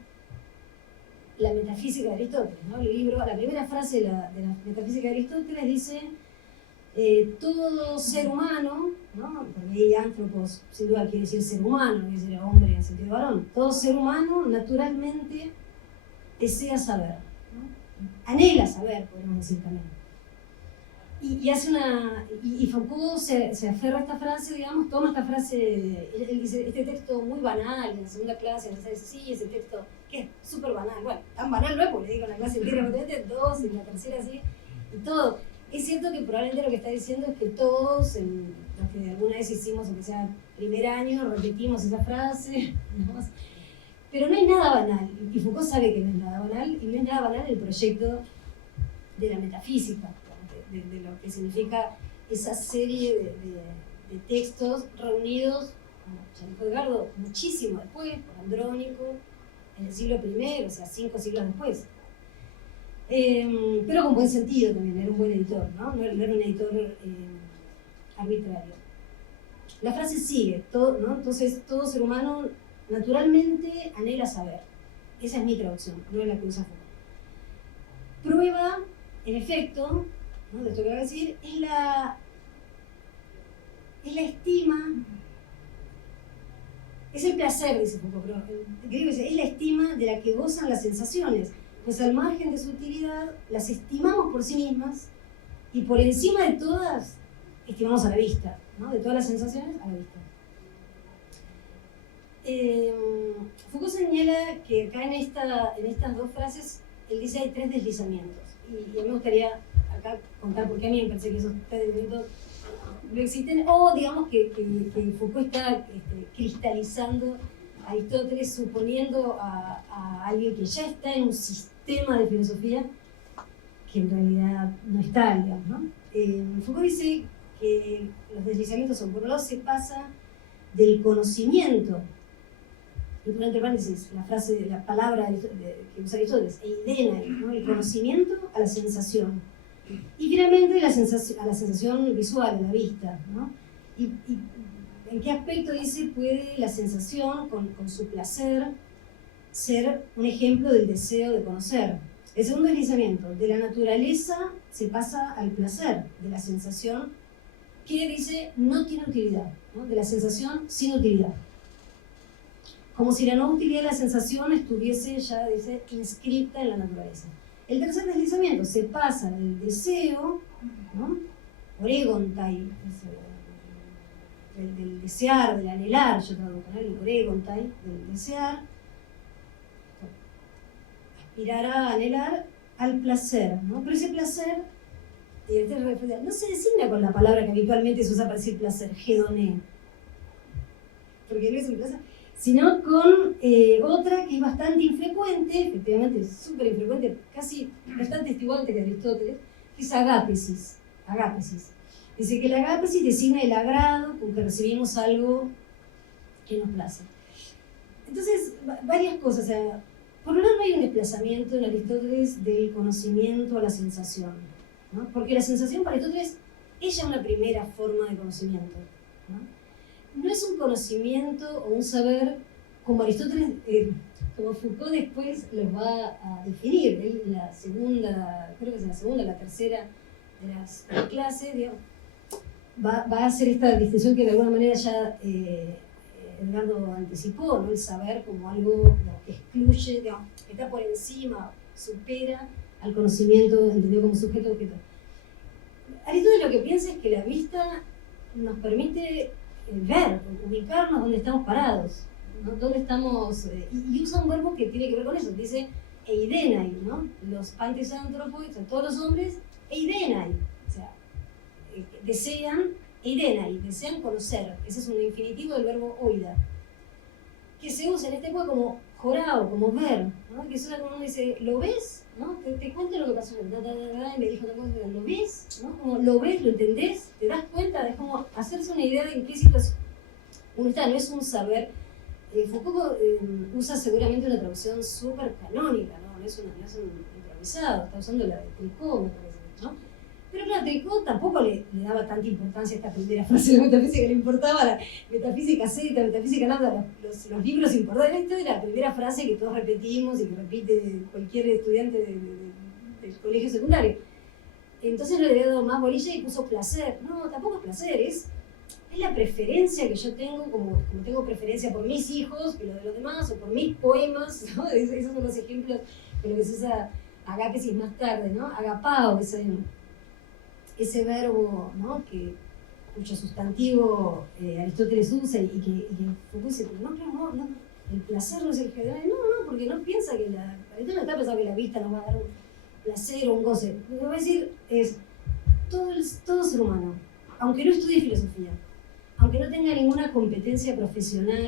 la metafísica de Aristóteles, ¿no? El libro, la primera frase de la metafísica de Aristóteles dice todo ser humano, ¿no? Porque ahí antropos sin duda quiere decir ser humano, no quiere decir hombre en sentido varón, todo ser humano naturalmente desea saber, ¿no? Anhela saber, podemos decir también. Y Foucault se aferra a esta frase, digamos, toma esta frase, él dice, este texto muy banal, en la segunda clase, dice, sí, ese texto que es súper banal, bueno, tan banal no es, porque le digo en la clase entera, dos, en la tercera así, y todo. Es cierto que probablemente lo que está diciendo es que todos, los que alguna vez hicimos, aunque sea primer año, repetimos esa frase, ¿no? Pero no hay nada banal, y Foucault sabe que no es nada banal, y no es nada banal el proyecto de la metafísica, de lo que significa esa serie de textos reunidos, como ya dijo Edgardo, muchísimo después, por Andrónico, en el siglo I, o sea, 5 siglos después. Pero con buen sentido también, era un buen editor, ¿no? No era un editor arbitrario. La frase sigue, ¿no? Entonces, todo ser humano naturalmente anhela saber. Esa es mi traducción, no es la que usa Foucault. Prueba, en efecto, ¿no? De esto que voy a decir, es la estima, es el placer, dice Foucault, pero es la estima de la que gozan las sensaciones, pues al margen de su utilidad las estimamos por sí mismas y por encima de todas estimamos a la vista, ¿no? De todas las sensaciones a la vista. Foucault señala que acá en estas dos frases él dice hay 3 deslizamientos, y a mí me gustaría acá contar por qué a mí me parece que esos 3 deslizamientos no existen, o digamos que Foucault está cristalizando a Aristóteles, suponiendo a alguien que ya está en un sistema de filosofía que en realidad no está, digamos, ¿no? Foucault dice que los deslizamientos son, por un lado se pasa del conocimiento, y por entre paréntesis, la palabra que usa Aristóteles, eidenai, ¿no? El conocimiento a la sensación. Y finalmente a la sensación visual, a la vista, ¿no? Y en qué aspecto dice puede la sensación, con su placer, ser un ejemplo del deseo de conocer. El segundo deslizamiento, de la naturaleza se pasa al placer, de la sensación que dice no tiene utilidad, ¿no? De la sensación sin utilidad. Como si la no utilidad de la sensación estuviese ya, dice, inscripta en la naturaleza. El tercer deslizamiento se pasa del deseo, ¿no? Oregontai, del desear, del anhelar, yo traduzco, ¿no? El oregontai, del desear, aspirar a anhelar al placer, ¿no? Pero ese placer no se designa con la palabra que habitualmente se usa para decir placer, hedoné, porque no es un placer, sino con otra que es bastante infrecuente, efectivamente súper infrecuente, casi bastante estiguante que Aristóteles, que es agápesis. Dice que la agápesis designa el agrado con que recibimos algo que nos place. Entonces, varias cosas. O sea, por un lado hay un desplazamiento en Aristóteles del conocimiento a la sensación, ¿no? Porque la sensación para Aristóteles es ya una primera forma de conocimiento, ¿no? No es un conocimiento o un saber como Aristóteles, como Foucault después los va a definir. Él en la segunda, creo que es en la segunda o la tercera de las clases, digamos, va a hacer esta distinción que de alguna manera ya Edgardo anticipó, ¿no? El saber como algo, digamos, que excluye, digamos, está por encima, supera al conocimiento entendido como sujeto-objeto. Aristóteles lo que piensa es que la vista nos permite ver, ubicarnos donde estamos parados, ¿no? Donde estamos, y usa un verbo que tiene que ver con eso, dice eidenai, ¿no? Los pantesántropos, todos los hombres, eidenai, o sea, desean, eidenai, desean conocer, ese es un infinitivo del verbo oida, que se usa en este juego como jorao, como ver, ¿no? Que suena como uno dice, ¿lo ves? ¿No? Te cuento lo que pasó, y me dijo, ¿lo ves? ¿No? Como, ¿lo ves? ¿Lo entendés? ¿Te das cuenta? Es como hacerse una idea de en qué situación uno está, no es un saber. Foucault usa seguramente una traducción súper canónica, ¿no? No es un improvisado, está usando la de Tricot, me parece, ¿no? Pero claro, Tricot tampoco le daba tanta importancia a esta primera frase de la metafísica, le importaba la metafísica zeta, metafísica lambda, los libros importaban. Esta es la primera frase que todos repetimos y que repite cualquier estudiante del colegio secundario. Entonces le había dado más bolilla y puso placer. No, tampoco es placer, es la preferencia que yo tengo, como tengo preferencia por mis hijos que lo de los demás, o por mis poemas, ¿no? Esos son los ejemplos con lo que se usa agápesis más tarde, ¿no? Agapao, ese verbo, ¿no? Cuyo sustantivo Aristóteles usa y que Foucault dice, no, el placer no es el general, no, porque no piensa que Aristóteles no está pensando que la vista nos va a dar un placer o un goce. Lo que va a decir es, todo ser humano, aunque no estudie filosofía, aunque no tenga ninguna competencia profesional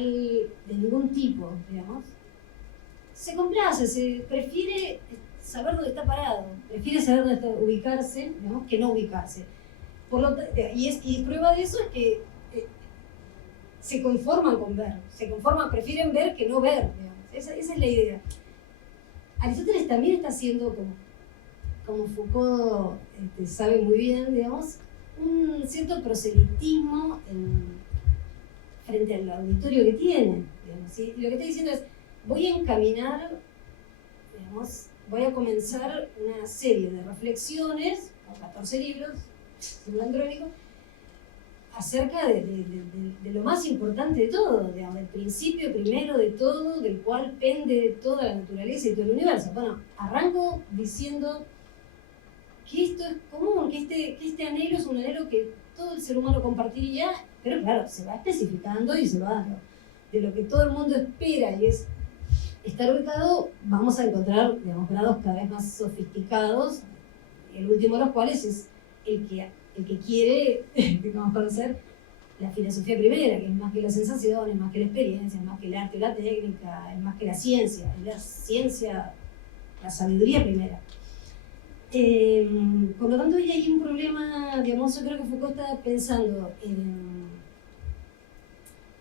de ningún tipo, digamos, se complace, prefiere saber dónde está parado, prefiere saber dónde está, ubicarse, digamos, que no ubicarse. Y prueba de eso es que se conforman con ver, prefieren ver que no ver, digamos. Esa es la idea. Aristóteles también está haciendo, como Foucault sabe muy bien, digamos, un cierto proselitismo frente al auditorio que tiene, digamos, ¿sí? Y lo que está diciendo es, voy a encaminar, digamos, voy a comenzar una serie de reflexiones, con 14 libros, según Andrónico, acerca de lo más importante de todo, digamos, el principio primero de todo, del cual pende toda la naturaleza y todo el universo. Bueno, arranco diciendo que esto es común, que este anhelo es un anhelo que todo el ser humano compartiría, pero claro, se va especificando y se va de lo que todo el mundo espera, y es estar ubicado. Vamos a encontrar, digamos, grados cada vez más sofisticados, el último de los cuales es el que quiere, digamos, conocer la filosofía primera, que es más que la sensación, es más que la experiencia, es más que el arte o la técnica, es más que la ciencia, es la ciencia, la sabiduría primera. Por lo tanto, hay ahí un problema, digamos, yo creo que Foucault está pensando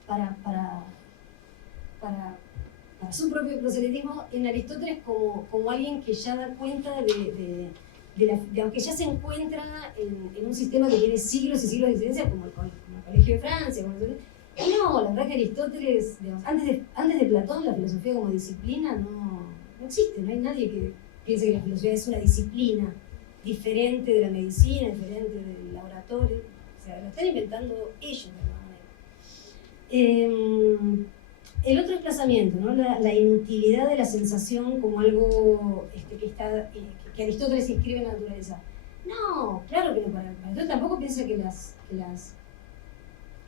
para su propio proselitismo en Aristóteles como alguien que ya da cuenta de aunque ya se encuentra en un sistema que tiene siglos y siglos de existencia, como el Colegio de Francia. No, la verdad que Aristóteles, digamos, antes de Platón, la filosofía como disciplina no existe, no hay nadie que piense que la filosofía es una disciplina diferente de la medicina, diferente del laboratorio. O sea, lo están inventando ellos de alguna manera. El otro desplazamiento, ¿no? La inutilidad de la sensación como algo que Aristóteles inscribe en la naturaleza. No, claro que no. Para Aristóteles tampoco piensa que las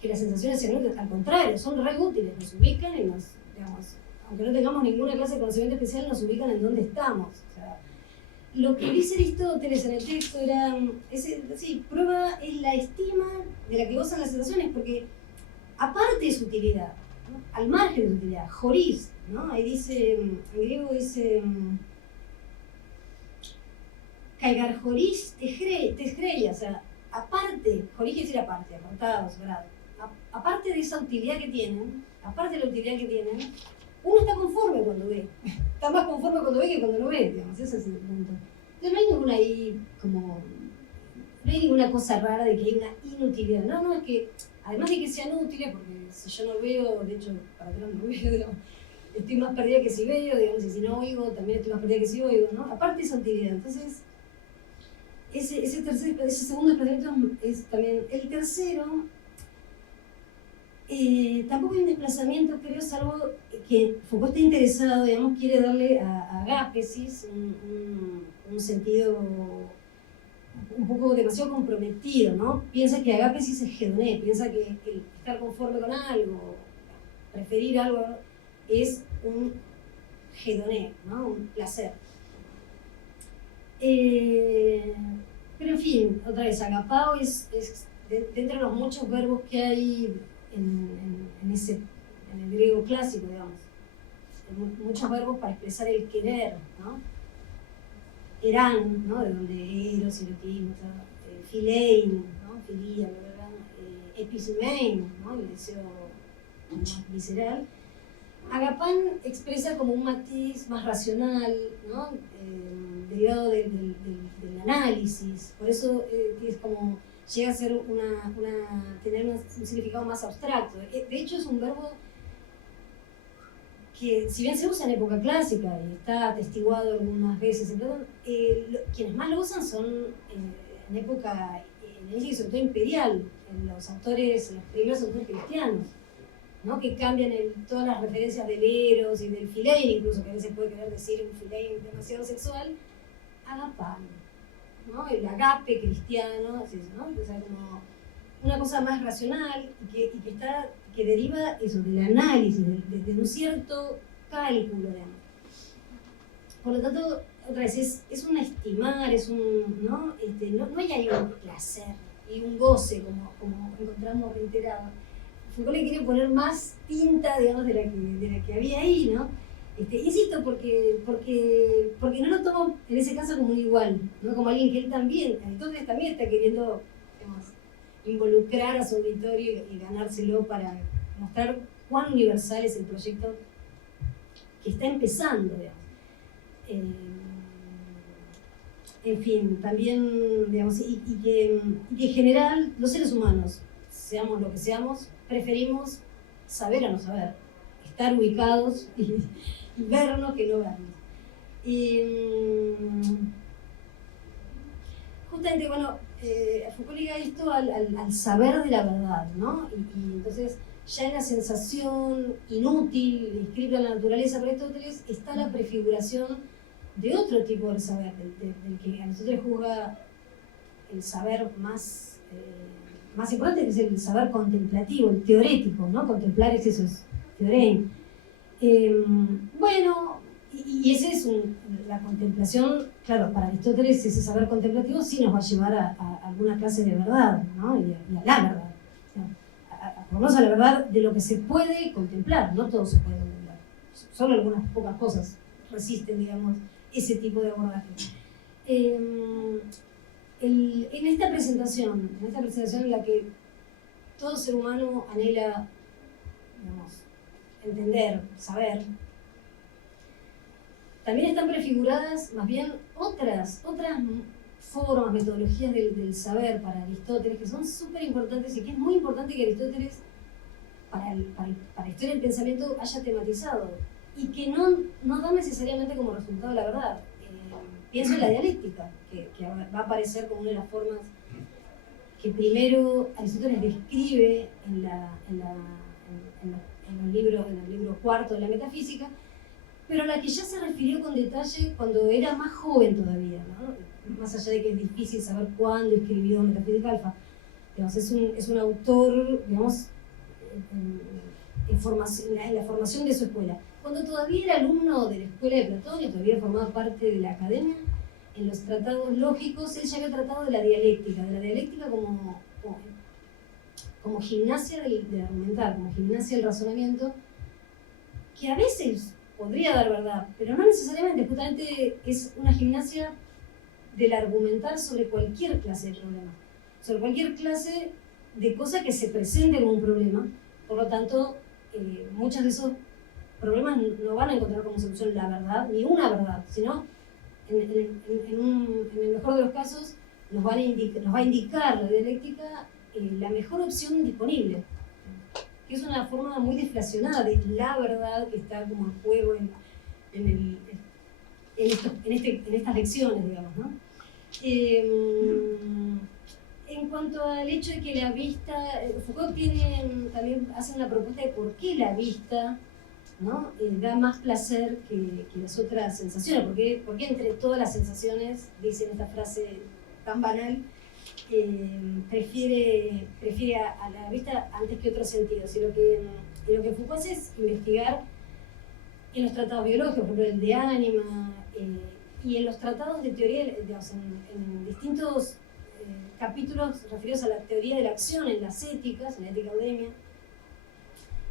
sensaciones sean útiles, al contrario, son re útiles, nos ubican y nos, digamos, aunque no tengamos ninguna clase de conocimiento especial, nos ubican en donde estamos. O sea, lo que dice Aristóteles en el texto era, prueba es la estima de la que gozan las sensaciones, porque aparte de su utilidad, ¿no? Al margen de su utilidad, joris, ¿no? Ahí dice, en griego dice, caigar joris tesgreia, o sea, aparte, joris quiere decir aparte, apartado, separado, aparte de esa utilidad que tienen, uno está conforme cuando ve, está más conforme cuando ve que cuando no ve, digamos, ese es el punto. Entonces no hay ninguna ahí como, no hay ninguna cosa rara de que hay una inutilidad, no, es que además de que sean útiles, porque si yo no veo, de hecho, para atrás no veo, digamos, estoy más perdida que si veo, digamos, y si no oigo, también estoy más perdida que si oigo, ¿no? Aparte de esa utilidad, entonces, ese segundo desplazamiento es también el tercero. Tampoco hay un desplazamiento, creo, salvo que Foucault está interesado, digamos, quiere darle a agápesis un sentido un poco demasiado comprometido, ¿no? Piensa que agápesis es hedoné, piensa que el estar conforme con algo, preferir algo, es un hedoné, ¿no? Un placer. Pero en fin, otra vez, agapao es dentro de los muchos verbos que hay en el griego clásico, digamos, muchos verbos para expresar el querer, ¿no? Eran, ¿no? De donde eros, erotismo, filein, ¿no? Filia, epismein, ¿no? El deseo más visceral. Agapán expresa como un matiz más racional, ¿no? Derivado del análisis, por eso es como llega a ser tener un significado más abstracto. De hecho es un verbo que, si bien se usa en época clásica y está atestiguado algunas veces en Platón, quienes más lo usan son en época y sobre todo imperial, en los primeros autores cristianos, ¿no? Que cambian todas las referencias del eros y del filein, incluso que a veces puede querer decir un filein demasiado sexual, agapán, ¿no? El agape cristiano, es eso, ¿no? O sea, como una cosa más racional que deriva eso, del análisis, de un cierto cálculo, digamos. Por lo tanto, otra vez, es un estimar, es un, ¿no? No hay ahí un placer y un goce como encontramos reiterado. Foucault le quiere poner más tinta, digamos, de la que había ahí, ¿no? Insisto, porque no lo tomo en ese caso como un igual, ¿no? Como alguien que él también, entonces también está queriendo, digamos, involucrar a su auditorio y ganárselo para mostrar cuán universal es el proyecto que está empezando, digamos. En fin, también, digamos, y que en general los seres humanos, seamos lo que seamos, preferimos saber a no saber, estar ubicados y vernos que no vernos. Justamente, bueno, Foucault liga esto al saber de la verdad, ¿no? Y entonces, ya en la sensación inútil, inscrita en la naturaleza por Aristóteles, está la prefiguración de otro tipo de saber, del que Aristóteles juzga el saber más importante, que es el saber contemplativo, el teorético, ¿no? Contemplar es eso, es teorein. Bueno, y ese es la contemplación, claro, para Aristóteles ese saber contemplativo sí nos va a llevar a alguna clase de verdad, ¿no? Y a la verdad. O sea, por lo menos a la verdad de lo que se puede contemplar, no todo se puede contemplar. Solo algunas pocas cosas resisten, digamos, ese tipo de abordaje. En esta presentación en la que todo ser humano anhela, digamos, entender, saber, también están prefiguradas más bien otras formas, metodologías del saber para Aristóteles que son súper importantes y que es muy importante que Aristóteles para la historia del pensamiento haya tematizado y que no da necesariamente como resultado la verdad. Pienso en la dialéctica, que va a aparecer como una de las formas que primero Aristóteles describe en el libro cuarto de la Metafísica, pero a la que ya se refirió con detalle cuando era más joven todavía, ¿no? Más allá de que es difícil saber cuándo escribió Metafísica Alfa. Digamos, es un autor, digamos, en la formación de su escuela. Cuando todavía era alumno de la escuela de Platón y todavía formaba parte de la academia, en los tratados lógicos él ya había tratado de la dialéctica como gimnasia del argumentar, como gimnasia del razonamiento, que a veces podría dar verdad, pero no necesariamente, justamente es una gimnasia del argumentar sobre cualquier clase de problema, sobre cualquier clase de cosa que se presente como un problema. Por lo tanto, muchos de esos problemas no van a encontrar como solución la verdad, ni una verdad, sino en el mejor de los casos nos va a indicar la dialéctica la mejor opción disponible, que es una forma muy deflacionada de la verdad que está como en juego en estas lecciones, digamos, ¿no? En cuanto al hecho de que la vista, Foucault también hace una propuesta de por qué la vista, ¿no? Da más placer que las otras sensaciones, porque entre todas las sensaciones, dicen esta frase tan banal, prefiere a la vista antes que otros sentidos. Y lo que Foucault hace es investigar en los tratados biológicos, por ejemplo el de Ánima, y en los tratados de teoría, digamos, en distintos capítulos referidos a la teoría de la acción en las éticas, en la ética eudemia.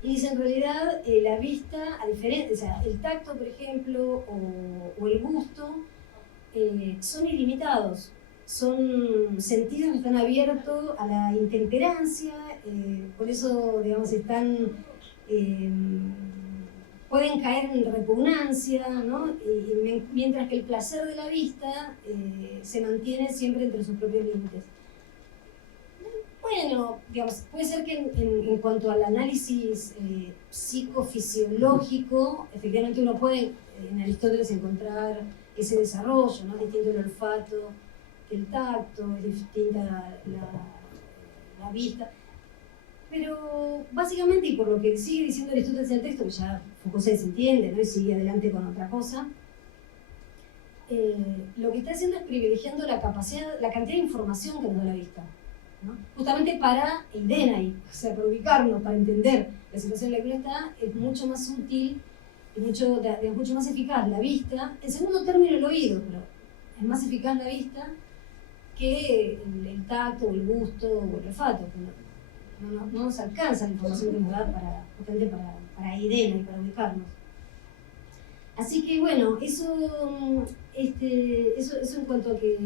Y dice, en realidad, la vista, o sea, el tacto, por ejemplo, o el gusto, son ilimitados. Son sentidos que están abiertos a la intemperancia, por eso, digamos, pueden caer en repugnancia, ¿no? Mientras que el placer de la vista se mantiene siempre entre sus propios límites. Bueno, digamos, puede ser que en cuanto al análisis psicofisiológico, efectivamente uno puede en Aristóteles encontrar ese desarrollo, ¿no? Distinto el olfato el tacto, es distinta la vista. Pero básicamente, y por lo que sigue diciendo Aristóteles en el texto, que ya Foucault se desentiende, ¿no? Y sigue adelante con otra cosa, lo que está haciendo es privilegiando la cantidad de información que nos da la vista, ¿no? Justamente para Eidenai, o sea, para ubicarnos, para entender la situación en la que uno está, es mucho más útil y mucho más eficaz la vista. En segundo término el oído, pero es más eficaz la vista que el tacto, o el gusto, o el olfato, que no nos alcanza la información que nos da justamente para Eidenai, para ubicarnos. Así que bueno, eso en cuanto a que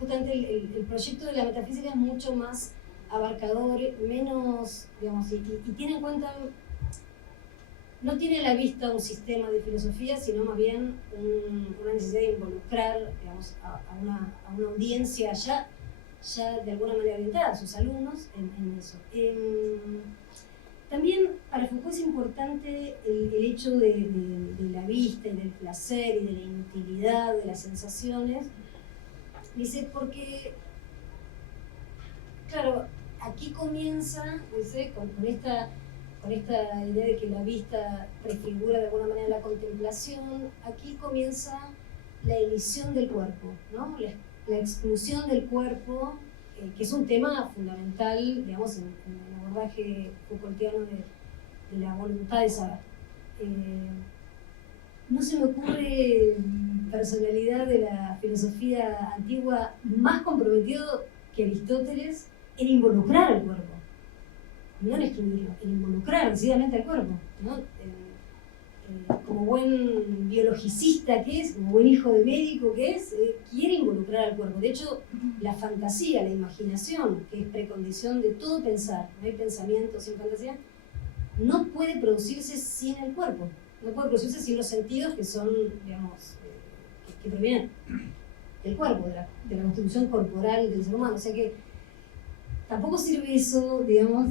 justamente el proyecto de la metafísica es mucho más abarcador, menos, digamos, y tiene en cuenta, no tiene a la vista un sistema de filosofía, sino más bien una necesidad de involucrar, digamos, a una audiencia ya de alguna manera orientada, a sus alumnos, en eso. También para Foucault es importante el hecho de la vista y del placer y de la inutilidad de las sensaciones. Dice, porque, claro, aquí comienza, dice, con esta idea de que la vista prefigura de alguna manera la contemplación, aquí comienza la elisión del cuerpo, ¿no? La exclusión del cuerpo, que es un tema fundamental, digamos, en el abordaje Foucaultiano de la voluntad de saber. No se me ocurre personalidad de la filosofía antigua más comprometido que Aristóteles en involucrar al cuerpo, no en excluirlo, en involucrar decididamente al cuerpo, ¿no? como buen biologicista que es, como buen hijo de médico que es, quiere involucrar al cuerpo. De hecho, la fantasía, la imaginación, que es precondición de todo pensar, no hay pensamiento sin fantasía, no puede producirse sin el cuerpo, no puede producirse sin los sentidos que son, digamos, que provienen del cuerpo, de la constitución corporal del ser humano. O sea que tampoco sirve eso, digamos,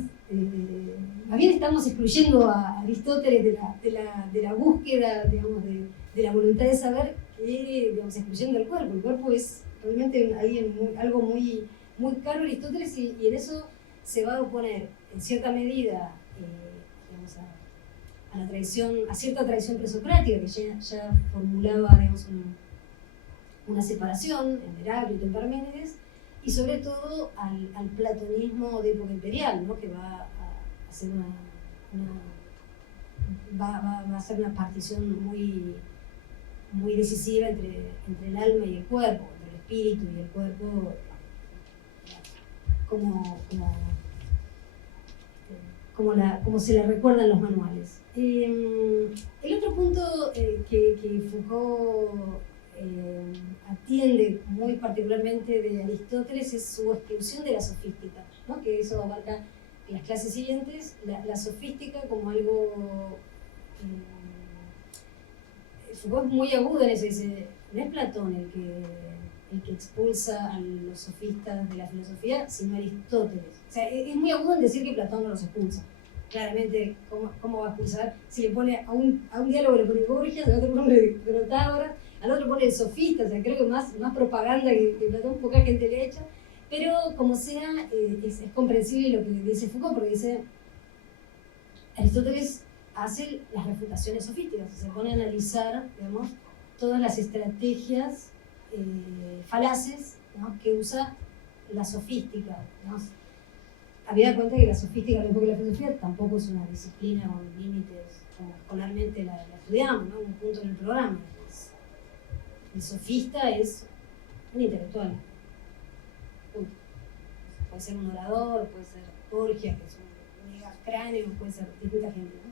más bien estamos excluyendo a Aristóteles de la búsqueda, digamos, de la voluntad de saber, que, digamos, excluyendo el cuerpo. El cuerpo es realmente algo muy, muy caro a Aristóteles y en eso se va a oponer, en cierta medida, digamos, a la tradición, a cierta tradición presocrática que ya formulaba, digamos, una separación en Heráclito, en Parménides, y sobre todo al platonismo de época imperial, ¿no? Que va a hacer va a hacer una partición muy, muy decisiva entre el alma y el cuerpo, entre el espíritu y el cuerpo, como se la recuerdan los manuales. El otro punto que Foucault atiende muy particularmente de Aristóteles es su exclusión de la sofística, ¿no? Que eso abarca en las clases siguientes, la sofística como algo... Foucault es muy agudo en eso, dice, no es Platón el que expulsa a los sofistas de la filosofía, sino Aristóteles. O sea, es muy agudo en decir que Platón no los expulsa. Claramente, ¿cómo va a expulsar? Si le pone a un diálogo le pone Gorgias, al otro pone Protágoras, al otro pone sofista, o sea, creo que más propaganda que Platón, poca gente le echa, pero como sea, es comprensible lo que dice Foucault, porque dice, Aristóteles hace las refutaciones sofísticas, se pone a analizar, digamos, todas las estrategias falaces, ¿no? Que usa la sofística, ¿no? Había cuenta que la sofística, al época de la filosofía, tampoco es una disciplina con límites como escolarmente la estudiamos, ¿no? Un punto en el programa. El sofista es un intelectual. Punto. Puede ser un orador, puede ser Gorgias, que es un mega cráneo, puede ser distinta gente, ¿no?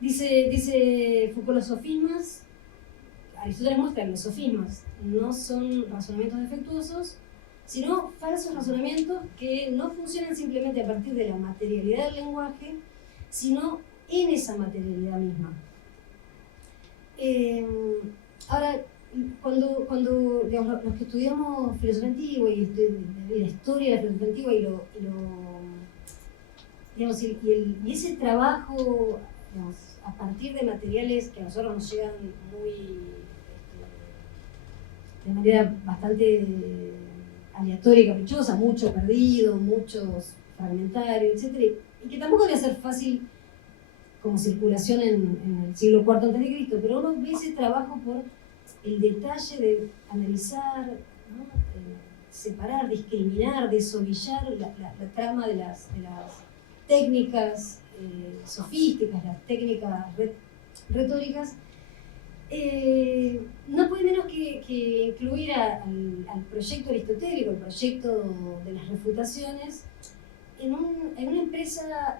Dice Foucault, los sofismas, Aristóteles muestra que los sofismas no son razonamientos defectuosos, sino falsos razonamientos que no funcionan simplemente a partir de la materialidad del lenguaje, sino en esa materialidad misma. Ahora, cuando digamos, los que estudiamos filosofía antigua y la historia de la filosofía antigua y ese trabajo, digamos, a partir de materiales que a nosotros nos llegan de manera bastante aleatoria y caprichosa, mucho perdido, muchos fragmentarios, etc. Y que tampoco debe ser fácil como circulación en el siglo IV a.C., pero uno ve ese trabajo por el detalle de analizar, ¿no? Separar, discriminar, desovillar la trama de las técnicas sofísticas, las técnicas retóricas. No puede menos que incluir al proyecto aristotélico, el proyecto de las refutaciones, en una empresa,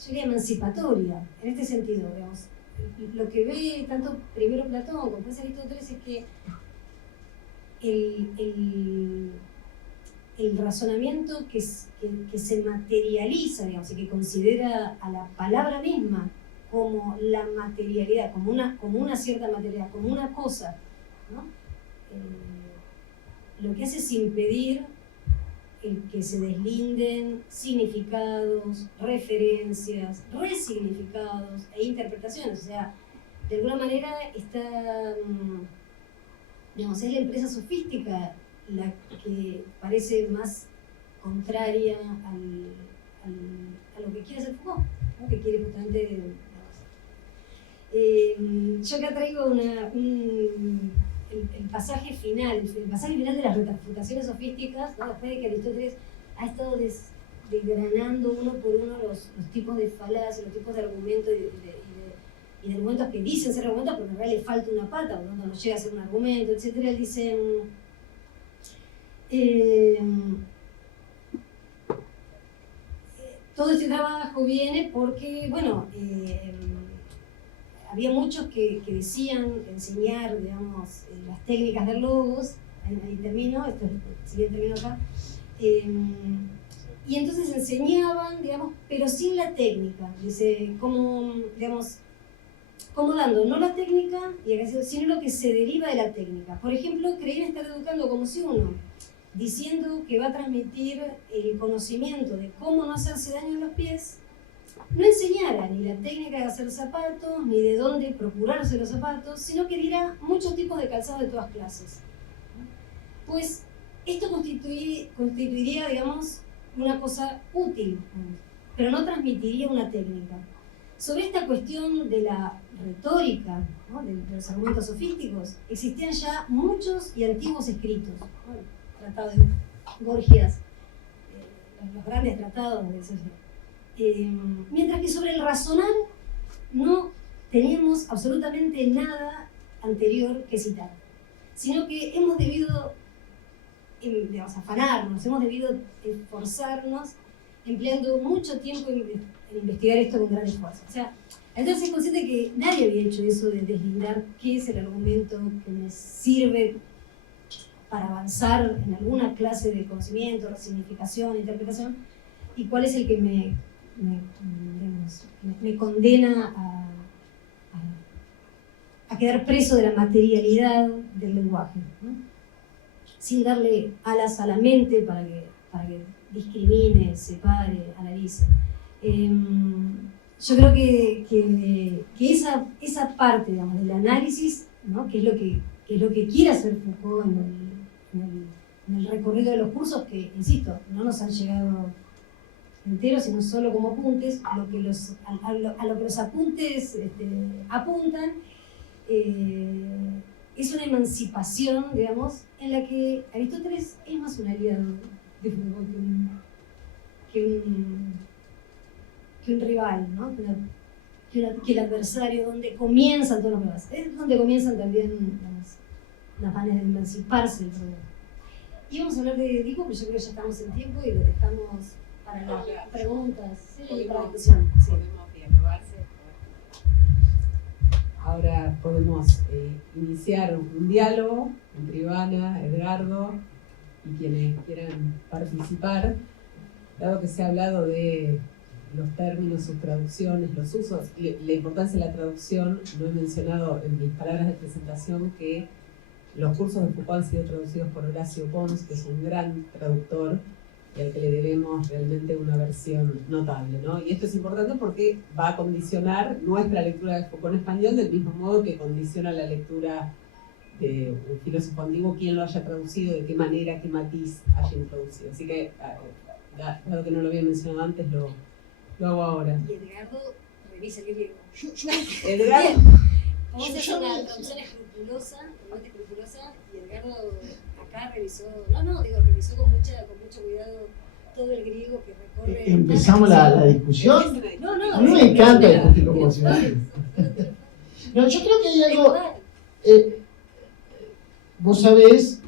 yo diría, emancipatoria, en este sentido, digamos. Lo que ve tanto primero Platón como después Aristóteles es que el razonamiento que se materializa, digamos, y que considera a la palabra misma como la materialidad, como una cierta materialidad, como una cosa, ¿no? Lo que hace es impedir el que se deslinden significados, referencias, resignificados e interpretaciones. O sea, de alguna manera digamos, es la empresa sofística la que parece más contraria a lo que quiere hacer Foucault, ¿no? Que quiere justamente... yo acá traigo el pasaje final de las refutaciones sofísticas, ¿no? Después de que Aristóteles ha estado desgranando uno por uno los tipos de falacias, los tipos de argumentos y de argumentos que dicen ser argumentos, pero en realidad le falta una pata, o no llega a ser un argumento, etc. Él dice... todo este trabajo viene porque, bueno, había muchos que decían enseñar, digamos, las técnicas del logos, ahí termino, si bien termino acá, y entonces enseñaban, digamos, pero sin la técnica, dice, como, digamos, como dando no la técnica, sino lo que se deriva de la técnica. Por ejemplo, creían estar educando como si uno, diciendo que va a transmitir el conocimiento de cómo no hacerse daño en los pies, no enseñara ni la técnica de hacer zapatos, ni de dónde procurarse los zapatos, sino que diera muchos tipos de calzado de todas clases. Pues esto constituiría, digamos, una cosa útil, pero no transmitiría una técnica. Sobre esta cuestión de la retórica, ¿no?, de los argumentos sofísticos, existían ya muchos y antiguos escritos, ¿no? El tratado de Gorgias, los grandes tratados de eso. Mientras que sobre el razonar no teníamos absolutamente nada anterior que citar, sino que hemos debido, digamos, afanarnos, hemos debido esforzarnos empleando mucho tiempo en investigar esto con gran esfuerzo. O sea, entonces es consciente que nadie había hecho eso de deslindar qué es el argumento que me sirve para avanzar en alguna clase de conocimiento, significación, interpretación, y cuál es el que me condena a quedar preso de la materialidad del lenguaje, ¿no?, sin darle alas a la mente para que discrimine, separe, analice. Yo creo que esa parte, digamos, del análisis, ¿no?, que es lo que quiere hacer Foucault en el recorrido de los cursos, que, insisto, no nos han llegado enteros, sino solo como apuntes, a lo que los apuntes apuntan, es una emancipación, digamos, en la que Aristóteles es más un aliado de Foucault que un rival, ¿no?, que el adversario, donde comienzan todos los problemas. Es donde comienzan también las maneras de emanciparse del problema. Y vamos a hablar de Edipo, pero yo creo que ya estamos en tiempo y lo dejamos para las preguntas, sí, y para la discusión. Sí. Podemos dialogarse. Ahora podemos iniciar un diálogo entre Ivana, Edgardo y quienes quieran participar. Dado que se ha hablado de los términos, sus traducciones, los usos, la importancia de la traducción, no he mencionado en mis palabras de presentación que los cursos de Foucault han sido traducidos por Horacio Pons, que es un gran traductor y al que le debemos realmente una versión notable, ¿no? Y esto es importante porque va a condicionar nuestra lectura de Foucault en español del mismo modo que condiciona la lectura de un filósofo antiguo, quién lo haya traducido, de qué manera, qué matiz haya introducido. Así que, dado que no lo había mencionado antes, lo hago ahora. Y Edgardo revisa el griego. Edgardo. Vamos a hacer una traducción escrupulosa, y Edgardo acá revisó con mucho cuidado todo el griego que recorre. ¿Empezamos la discusión? No, a mí me encanta discutir con vos. No, yo creo que hay algo. Vos sabés,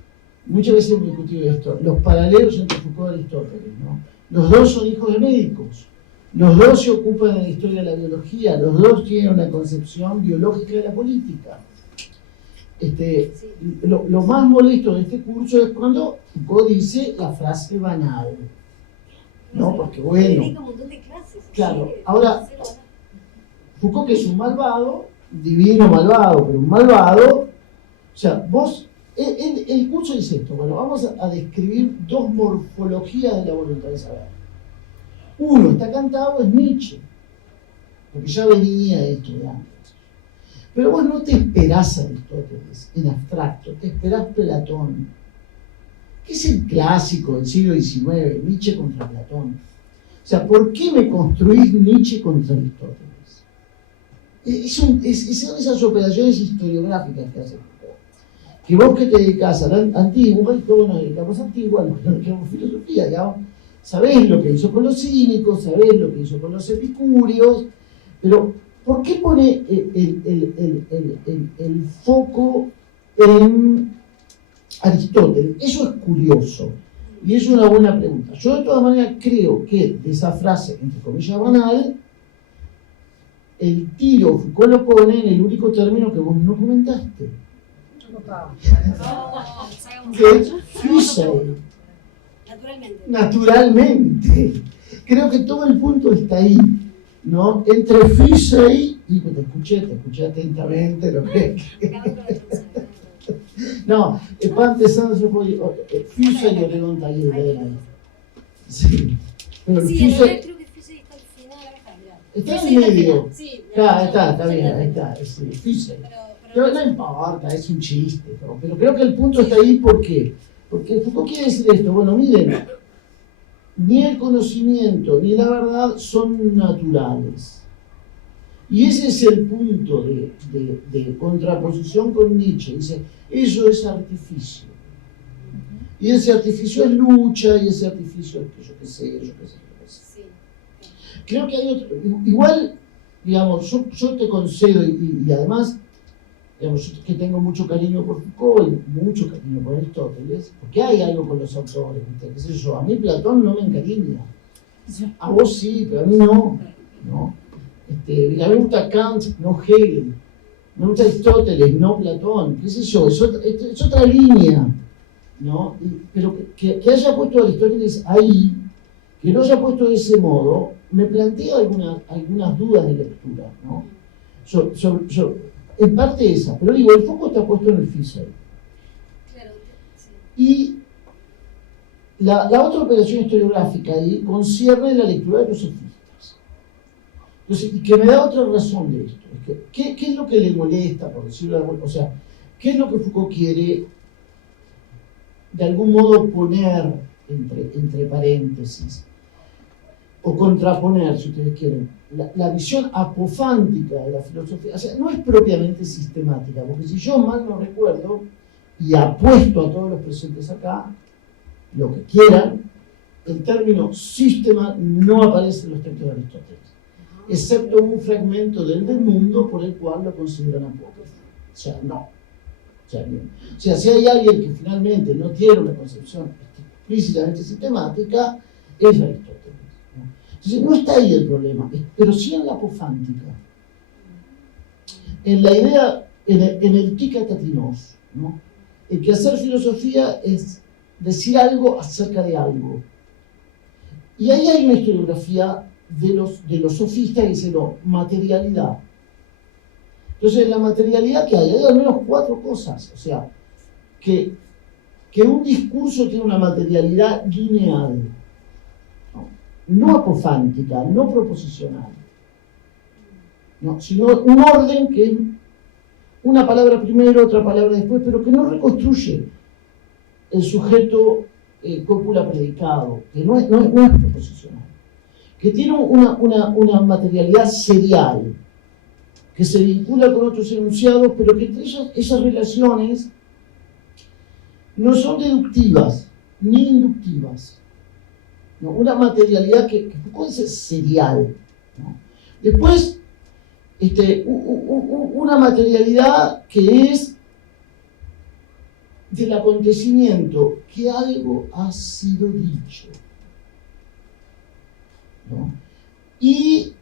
muchas veces hemos discutido esto, los paralelos entre Foucault y Aristóteles, ¿no? Los dos son hijos de médicos, los dos se ocupan de la historia de la biología, los dos tienen una concepción biológica de la política. Lo más molesto de este curso es cuando Foucault dice la frase banal, ¿no? Porque bueno, un montón de clases, claro, ahora Foucault, que es un malvado, divino malvado, pero un malvado, o sea, vos, el curso dice esto, bueno, vamos a describir dos morfologías de la voluntad de saber. Uno, está cantado, es Nietzsche, porque ya venía esto de antes. Pero vos no te esperás a Aristóteles en abstracto, te esperás Platón, que es el clásico del siglo XIX, Nietzsche contra Platón. O sea, ¿por qué me construís Nietzsche contra Aristóteles? Son esas operaciones historiográficas que hace Foucault. Que vos que te dedicás a la antigua, y todos nos dedicamos a antigua, los que nos dedicamos a filosofía, digamos, sabés lo que hizo con los cínicos, sabés lo que hizo con los epicúreos, pero ¿por qué pone el foco en Aristóteles? Eso es curioso. Y es una buena pregunta. Yo de todas maneras creo que de esa frase, entre comillas, banal, el tiro Foucault lo pone en el único término que vos no comentaste. Que es fusei. Naturalmente. Creo que todo el punto está ahí, ¿no? Entre fusei y te escuché atentamente lo que... No, Pante Sanso poi fusei io devo un tagliere. Sì. Pero el Sí, fusei creo que Fusei está al final, acá, mirá. está Fusei en medio. Sí, Está bien, está, sí, fusei. Pero no importa, es un chiste, ¿no? Pero creo que el punto está ahí, ¿por qué? Porque Foucault quiere decir esto, bueno, miren, ni el conocimiento ni la verdad son naturales. Y ese es el punto de contraposición con Nietzsche. Dice, eso es artificio. Y ese artificio es lucha, y ese artificio es yo qué sé. Sí. Creo que hay otro, igual, digamos, yo te concedo, y además, digamos, yo que tengo mucho cariño por Foucault y mucho cariño por Aristóteles, porque hay algo con los autores, ¿viste? ¿Qué sé yo? A mí Platón no me encariña. A vos sí, pero a mí no. ¿No? A mí me gusta Kant, no Hegel. Me gusta Aristóteles, no Platón. ¿Qué sé yo? Es otra línea. ¿No? Pero que haya puesto a Aristóteles ahí, que lo haya puesto de ese modo, me plantea algunas dudas de lectura, ¿no? En parte esa, pero digo, el foco está puesto en el fusei. Claro, sí. Y la otra operación historiográfica ahí concierne la lectura de los sofistas. Entonces, y que me da otra razón de esto. Es que, ¿qué es lo que le molesta, por decirlo de alguna manera? O sea, ¿qué es lo que Foucault quiere de algún modo poner entre paréntesis? O contraponer, si ustedes quieren, la visión apofántica de la filosofía. O sea, no es propiamente sistemática, porque si yo mal no recuerdo, y apuesto a todos los presentes acá, lo que quieran, el término sistema no aparece en los textos de Aristóteles, excepto un fragmento del mundo por el cual lo consideran apócrifo. O sea, no. O sea, si hay alguien que finalmente no tiene una concepción explícitamente sistemática, es Aristóteles. Entonces, no está ahí el problema, pero sí en la apofántica. En la idea, en el tikatatinos, ¿no? En que hacer filosofía es decir algo acerca de algo. Y ahí hay una historiografía de los sofistas que dice, no, materialidad. Entonces, en la materialidad que hay al menos 4 cosas. O sea, que un discurso tiene una materialidad lineal, no apofántica, no proposicional, ¿no? Sino un orden que es una palabra primero, otra palabra después, pero que no reconstruye el sujeto cópula-predicado, que no es proposicional, que tiene una materialidad serial, que se vincula con otros enunciados, pero que entre esas relaciones no son deductivas ni inductivas. ¿No? Una materialidad que puede ser serial, ¿no? Después, una materialidad que es del acontecimiento, que algo ha sido dicho, ¿no? Y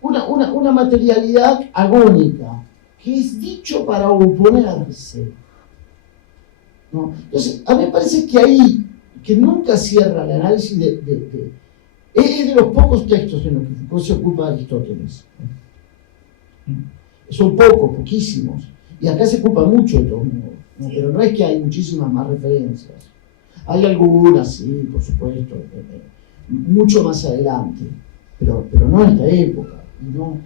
una materialidad agónica, que es dicho para oponerse, ¿no? Entonces, a mí me parece que ahí, que nunca cierra el análisis es de los pocos textos en los que Foucault se ocupa de Aristóteles. Son poquísimos. Y acá se ocupa mucho de todos modos, ¿no? Pero no es que hay muchísimas más referencias. Hay algunas, sí, por supuesto, mucho más adelante, pero no en esta época. No,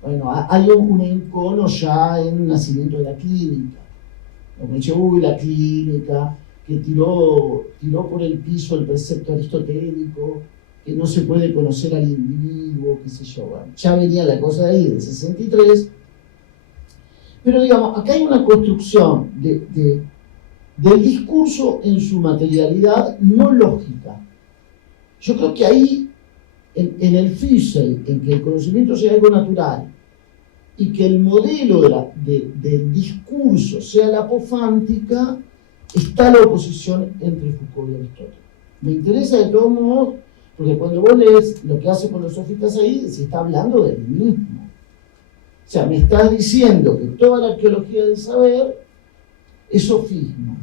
bueno, hay un encono ya en el nacimiento de la clínica. Como dice, la clínica, que tiró por el piso el precepto aristotélico, que no se puede conocer al individuo, qué sé yo. Bueno, ya venía la cosa de ahí, del 63. Pero digamos, acá hay una construcción del discurso en su materialidad no lógica. Yo creo que ahí, en el fusei, en que el conocimiento sea algo natural, y que el modelo del discurso sea la apofántica, está la oposición entre Foucault y Aristóteles. Me interesa de todos modos, porque cuando vos lees lo que hace con los sofistas ahí, se está hablando del mismo. O sea, me estás diciendo que toda la arqueología del saber es sofisma,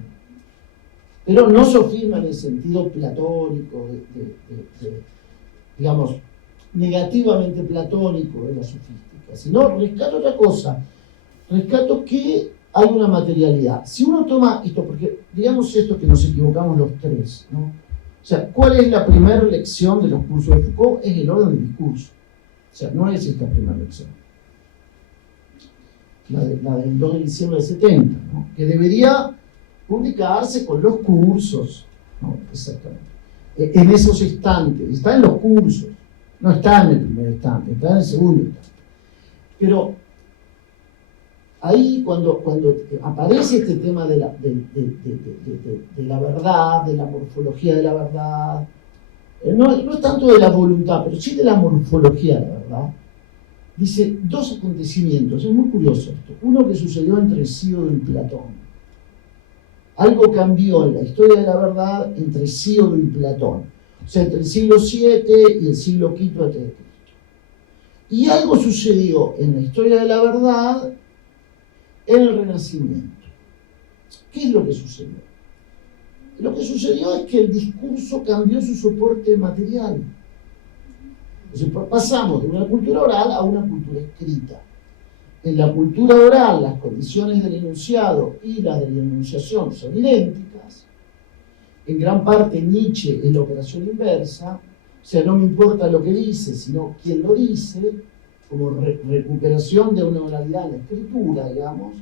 pero no sofisma en el sentido platónico, digamos, negativamente platónico de la sofística, sino rescato otra cosa, rescato que hay una materialidad. Si uno toma esto, porque digamos esto que nos equivocamos los tres, ¿no? O sea, ¿cuál es la primera lección de los cursos de Foucault? Es el orden del discurso. O sea, no es esta primera lección. La del 2 de diciembre del 70, ¿no? Que debería publicarse con los cursos, ¿no? Exactamente. En esos estantes, está en los cursos, no está en el primer estante, está en el segundo estante. Pero ahí cuando aparece este tema de la verdad, de la morfología de la verdad, no es tanto de la voluntad, pero sí de la morfología de la verdad, dice dos acontecimientos, es muy curioso esto. Uno que sucedió entre Hesíodo y Platón. Algo cambió en la historia de la verdad entre Hesíodo y Platón, o sea, entre el siglo VII y el siglo V a.C. Y algo sucedió en la historia de la verdad en el Renacimiento. ¿Qué es lo que sucedió? Lo que sucedió es que el discurso cambió su soporte material. Entonces, pasamos de una cultura oral a una cultura escrita. En la cultura oral, las condiciones del enunciado y las de la enunciación son idénticas. En gran parte, Nietzsche es la operación inversa. O sea, no me importa lo que dice, sino quién lo dice, como recuperación de una oralidad en la escritura, digamos.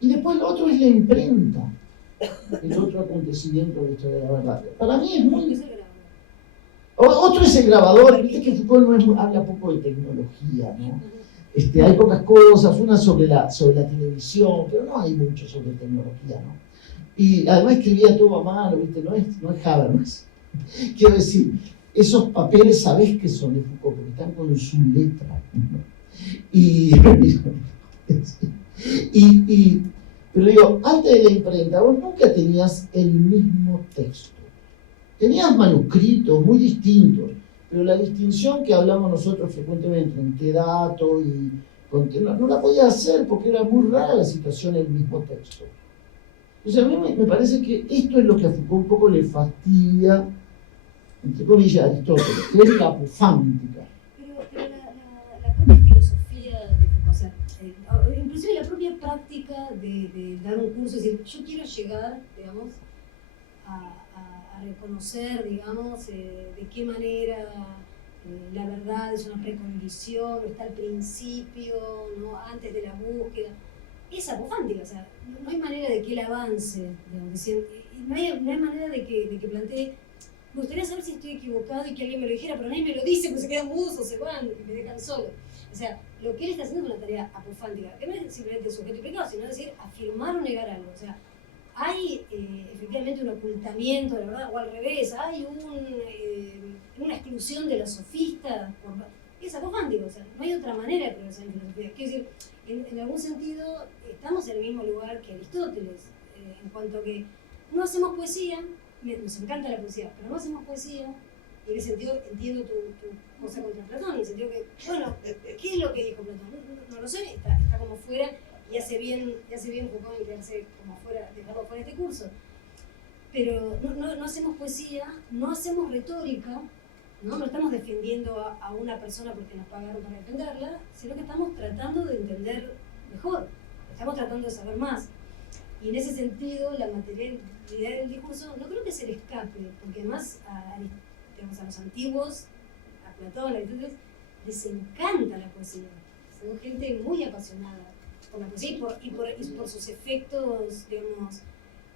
Y después lo otro es la imprenta, el otro acontecimiento de la historia de la verdad. Para mí es muy... Otro es el grabador. Viste que Foucault habla poco de tecnología, ¿no? Hay pocas cosas, una sobre la televisión, pero no hay mucho sobre tecnología, ¿no? Y además escribía todo a mano, ¿viste? No es Habermas. Quiero decir, esos papeles sabés que son de Foucault, porque están con su letra, ¿no? Pero digo, antes de la imprenta, vos nunca tenías el mismo texto. Tenías manuscritos muy distintos, pero la distinción que hablamos nosotros frecuentemente entre dato y contenido no la podía hacer porque era muy rara la situación en el mismo texto. Entonces a mí me parece que esto es lo que a Foucault un poco le fastidia, entre comillas, a Aristóteles, que es la apofántica. Pero la propia filosofía de Foucault, o sea, inclusive la propia práctica de dar un curso, es decir, yo quiero llegar, digamos, a reconocer, digamos, de qué manera la verdad es una precondición, o está al principio, ¿no? Antes de la búsqueda. Es apofántica, o sea, no hay manera de que él avance, digamos, no hay manera de que plantee. Me gustaría saber si estoy equivocado y que alguien me lo dijera, pero nadie me lo dice, pues se quedan mudos o se van y me dejan solo. O sea, lo que él está haciendo es una tarea apofántica, que no es simplemente sujeto y predicado, sino decir, afirmar o negar algo. O sea, hay efectivamente un ocultamiento, la verdad, o al revés, hay una exclusión de los sofistas. Es apofántico, o sea, no hay otra manera de progresar en filosofía. Quiero decir, en algún sentido, estamos en el mismo lugar que Aristóteles, en cuanto a que no hacemos poesía, nos encanta la poesía, pero no hacemos poesía, y en ese sentido entiendo tu cosa contra Platón, en el sentido que, bueno, ¿qué es lo que dijo Platón? No lo sé, está como fuera, y hace bien Foucault en quedarse como fuera, dejarlo fuera de este curso. Pero no hacemos poesía, no hacemos retórica, no estamos defendiendo a una persona porque nos pagaron para defenderla, sino que estamos tratando de entender mejor, estamos tratando de saber más. Y en ese sentido, la materialidad del discurso no creo que se le escape, porque además a los antiguos, a Platón, a Aristóteles, les encanta la poesía. Son gente muy apasionada por la poesía y por sus efectos, digamos,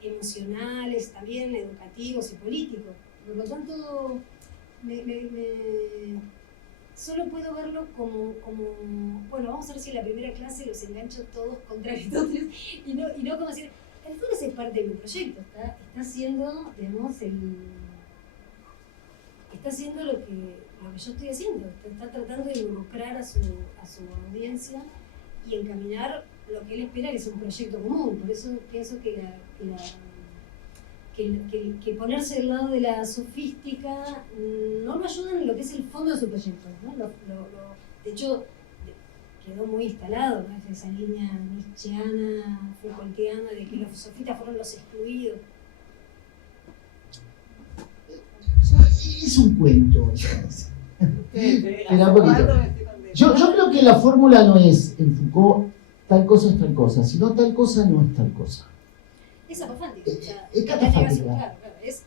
emocionales, también educativos y políticos. Por lo tanto, solo puedo verlo como, bueno, vamos a ver si en la primera clase los engancho todos contra Aristóteles y no como decir, Aristóteles es parte de mi proyecto, está haciendo, digamos, está haciendo lo que yo estoy haciendo, está tratando de involucrar a su audiencia y encaminar lo que él espera, que es un proyecto común. Por eso pienso que que ponerse del lado de la sofística no lo ayudan en lo que es el fondo de su proyecto, ¿no? De hecho, quedó muy instalado, ¿no? Esa línea nietzscheana, Foucaultiana, de que los sofistas fueron los excluidos. Es un cuento. Espera un poquito. Yo creo que la fórmula no es en Foucault tal cosa es tal cosa, sino tal cosa no es tal cosa. Es apofática. Es catafática. Claro, es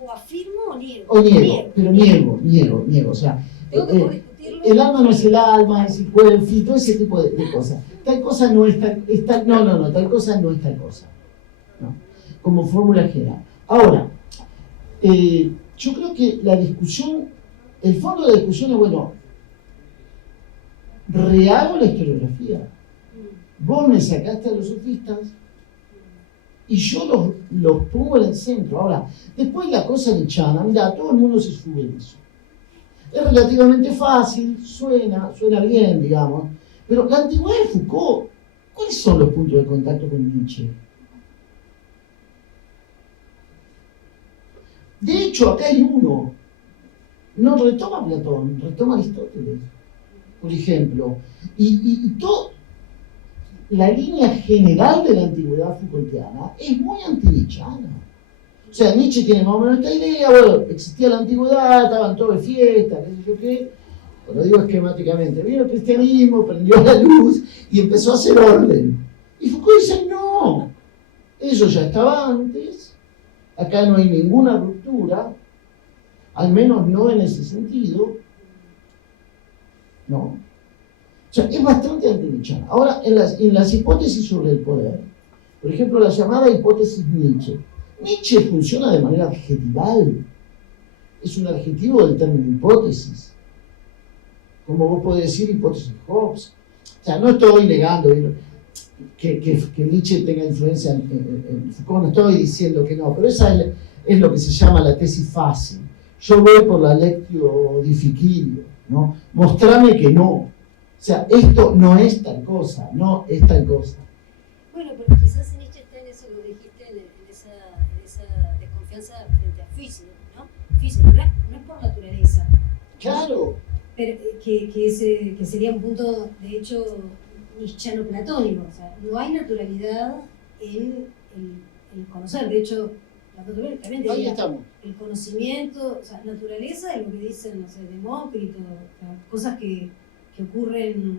o afirmo o niego. O niego, pero niego. O sea, tengo que poder discutirlo. El alma no es el alma, es el cuerpo, todo ese tipo de cosas. Tal cosa no es tal, no, tal cosa no es tal cosa. ¿No? Como fórmula general. Ahora, yo creo que la discusión, el fondo de la discusión es, bueno, rehago la historiografía. Vos me sacaste a los sofistas y yo los pongo en el centro. Ahora, después la cosa nietzscheana, mira, todo el mundo se sube en eso. Es relativamente fácil, suena bien, digamos, pero la antigüedad de Foucault, ¿cuáles son los puntos de contacto con Nietzsche? De hecho, acá hay uno. No retoma Platón, retoma Aristóteles, por ejemplo. Y todo, la línea general de la antigüedad Foucaultiana es muy anti-nietzscheana. O sea, Nietzsche tiene más o menos esta idea, bueno, existía la antigüedad, estaban todos de fiesta, qué sé yo qué. Lo digo esquemáticamente. Vino el cristianismo, prendió la luz y empezó a hacer orden. Y Foucault dice, no, eso ya estaba antes, acá no hay ninguna ruptura, al menos no en ese sentido, ¿no? O sea, es bastante anti-nietzscheana. Ahora, en las hipótesis sobre el poder, por ejemplo, la llamada hipótesis Nietzsche. Nietzsche funciona de manera adjetival. Es un adjetivo del término hipótesis. Como vos podés decir hipótesis Hobbes. O sea, no estoy negando que Nietzsche tenga influencia en Foucault, no estoy diciendo que no, pero esa es lo que se llama la tesis fácil. Yo voy por la lectio difficilio, ¿no? Mostrame que no. O sea, esto no es tal cosa, no es tal cosa. Bueno, pero quizás Nietzsche está en eso que dijiste, en esa desconfianza frente a Físico, ¿no? Físico no es por naturaleza. Claro. Pero, que sería un punto, de hecho, nietzscheano-platónico. O sea, no hay naturalidad en el conocer. De hecho, Platón también diría el conocimiento, o sea, naturaleza es lo que dicen, no sé, Demócrito, o sea, cosas que ocurren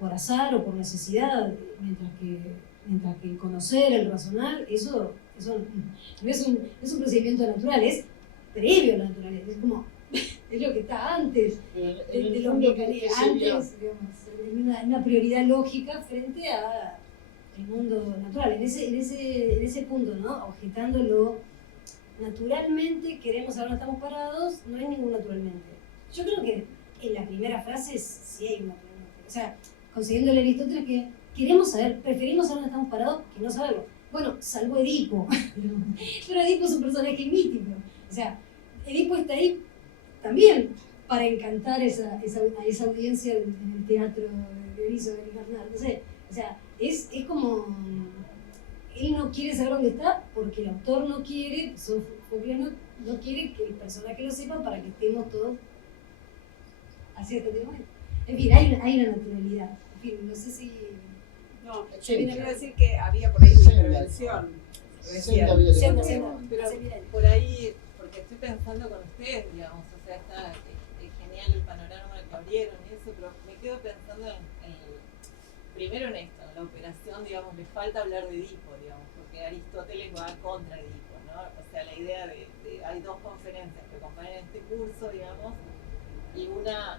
por azar o por necesidad, mientras que el conocer, el razonar, eso no es un procedimiento natural, es previo a la naturaleza, es como, es lo que está antes de los mecanismos, antes, digamos, una prioridad lógica frente a el mundo natural. En ese punto, ¿no? Objetándolo naturalmente, queremos saber dónde estamos parados, no hay ningún naturalmente. Yo creo que en la primera frase sí hay un naturalmente. O sea, consiguiendo el Aristóteles que queremos saber, preferimos saber dónde estamos parados que no saberlo. Bueno, salvo Edipo. Pero Edipo es un personaje mítico. O sea, Edipo está ahí también para encantar a esa audiencia en el teatro de Erizo de Carnal. No sé, o sea, es como él no quiere saber dónde está porque el autor no quiere, Sófocles no quiere que el personaje lo sepa para que estemos todos así hasta el momento. En fin, hay una naturalidad. En fin, no sé si... No, quiero decir que había por ahí una intervención recién. Pero por ahí, porque estoy pensando con ustedes, digamos, o sea, está genial el panorama que abrieron y eso, pero me quedo pensando primero en esto, en la operación, digamos, le falta hablar de Edipo, digamos, porque Aristóteles va contra Edipo, ¿no? O sea, la idea hay dos conferencias que acompañan este curso, digamos, y una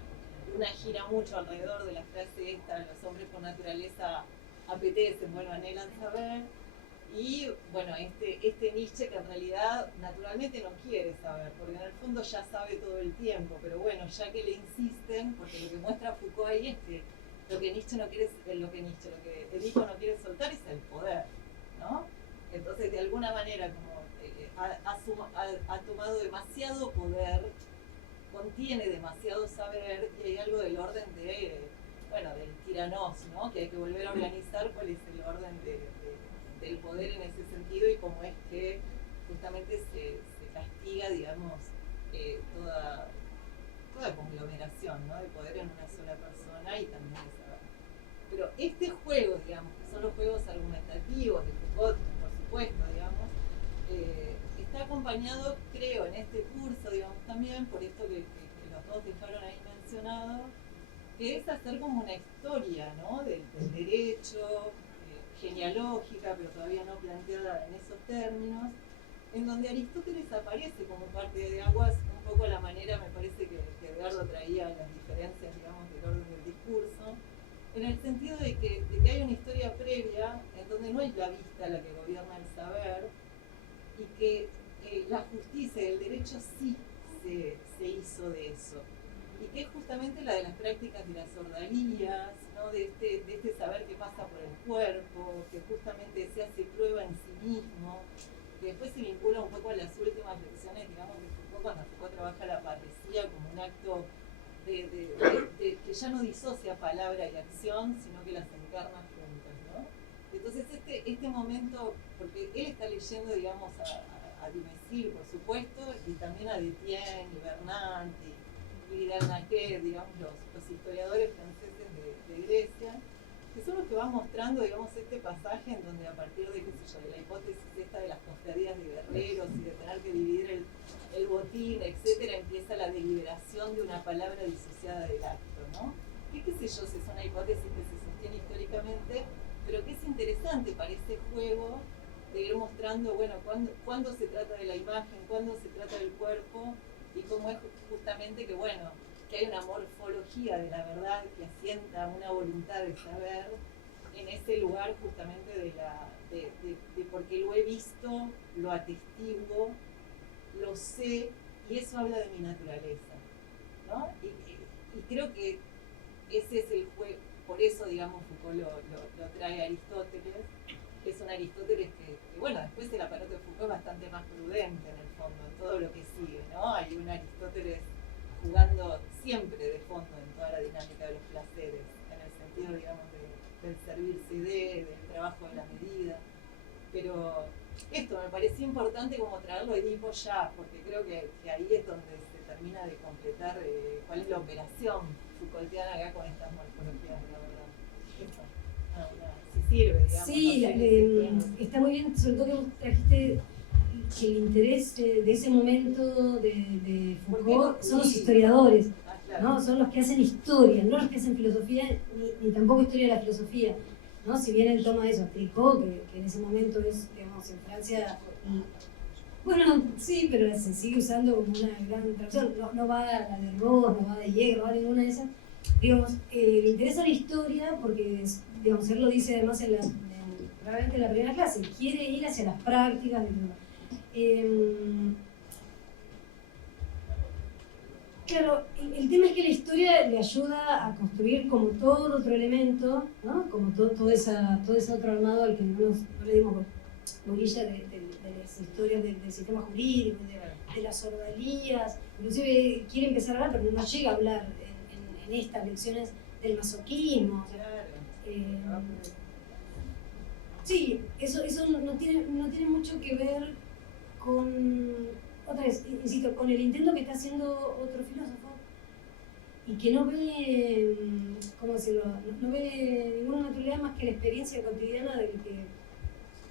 gira mucho alrededor de la frase esta, los hombres por naturaleza apetecen, bueno, anhelan saber, y bueno, este Nietzsche que en realidad naturalmente no quiere saber, porque en el fondo ya sabe todo el tiempo, pero bueno, ya que le insisten, porque lo que muestra Foucault ahí es que lo que Edipo no quiere soltar es el poder, ¿no? Entonces, de alguna manera, como ha tomado demasiado poder, contiene demasiado saber, y hay algo del orden del tiranos, ¿no? Que hay que volver a organizar cuál es el orden del poder en ese sentido y cómo es que justamente se castiga, digamos, toda conglomeración, ¿no? De poder en una sola persona y también de saber. Pero este juego, digamos, que son los juegos argumentativos de Foucault, por supuesto, digamos, está acompañado, creo, en este curso, digamos, también por esto que los dos dejaron ahí mencionado, que es hacer como una historia, ¿no? del derecho, genealógica, pero todavía no planteada en esos términos, en donde Aristóteles aparece como parte de Aguas, un poco la manera, me parece que Edgardo traía las diferencias, digamos, del orden del discurso, en el sentido de que hay una historia previa en donde no es la vista la que gobierna el saber, y que la justicia y el derecho sí se hizo de eso, y que es justamente la de las prácticas de las ordalías, ¿no? de este saber que pasa por el cuerpo, que justamente se hace prueba en sí mismo, que después se vincula un poco a las últimas lecciones, digamos, de Foucault, cuando Foucault trabaja la parresía como un acto que ya no disocia palabra y acción, sino que las encarna juntas, ¿no? Entonces este momento, porque él está leyendo, digamos, a Dumézil, por supuesto, y también a Détienne y Bernard y Vidal Naquet, digamos, los historiadores franceses de Grecia, que son los que van mostrando, digamos, este pasaje en donde a partir de, qué sé yo, de la hipótesis esta de las cofradías de guerreros y de tener que dividir el botín, etcétera, empieza la deliberación de una palabra disociada del acto, ¿no? Que qué sé yo, si es una hipótesis que se sostiene históricamente, pero que es interesante para este juego de ir mostrando, bueno, cuándo se trata de la imagen, cuándo se trata del cuerpo, y cómo es justamente que, bueno, que hay una morfología de la verdad que asienta una voluntad de saber en ese lugar justamente de porque lo he visto, lo atestiguo, lo sé, y eso habla de mi naturaleza, ¿no? Y creo que ese es el juego, por eso, digamos, Foucault lo trae a Aristóteles, que es un Aristóteles que, bueno, después el aparato de Foucault es bastante más prudente en el fondo, en todo lo que sigue, ¿no? Hay un Aristóteles jugando siempre de fondo en toda la dinámica de los placeres, en el sentido, digamos, del servirse del trabajo de la medida. Pero esto me parecía importante como traerlo a Edipo ya, porque creo que ahí es donde se termina de completar cuál es la operación Foucaultiana acá con estas morfologías, la verdad. Eso. Si sirve, digamos. Sí, está muy bien, sobre todo que vos trajiste que el interés de ese momento de Foucault son los historiadores, ¿no? Son los que hacen historia, no los que hacen filosofía, ni tampoco historia de la filosofía, ¿no? Si bien él toma eso, Tricot, que en ese momento es, digamos, en Francia, bueno, sí, pero se sigue usando como una gran traducción, no va a la de Ross, no va de Yegg, no va a ninguna de esas. Digamos, le interesa la historia porque, digamos, él lo dice además probablemente en la primera clase, quiere ir hacia las prácticas de todo. Claro, el tema es que la historia le ayuda a construir como todo otro elemento, ¿no? Como todo ese otro armado al que no le dimos bolilla de las historias del sistema jurídico, de las ordalías, inclusive quiere empezar a hablar, pero no llega a hablar en estas lecciones del masoquismo. O sea, sí, eso no tiene mucho que ver con, otra vez, insisto, con el intento que está haciendo otro filósofo y que no ve, ¿cómo decirlo? No ve ninguna naturalidad más que la experiencia cotidiana del que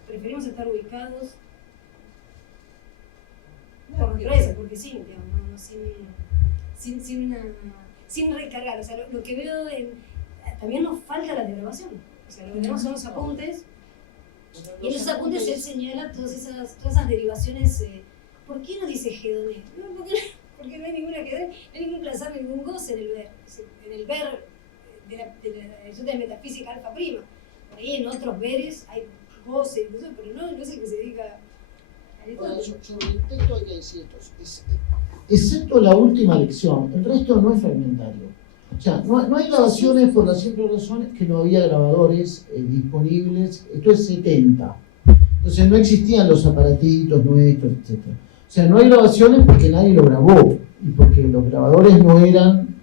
preferimos estar ubicados por naturaleza, porque sí, digamos, sin recargar. O sea, lo que veo también nos falta la degradación. O sea, lo que tenemos son los apuntes. Y en esos apuntes él señala todas esas derivaciones. ¿Por qué no dice hedoné? Porque no hay ninguna hedoné, no hay ningún placer, ningún goce en el ver. En el ver de la metafísica alfa prima. Por ahí en otros veres hay goce, pero no es el que se dedica a esto. Bueno, sobre el texto hay que decir esto. Excepto la última lección, el resto no es fragmentario. O sea, no hay grabaciones por la simple razón que no había grabadores disponibles. Esto es 70. Entonces no existían los aparatitos nuestros, etc. O sea, no hay grabaciones porque nadie lo grabó y porque los grabadores no eran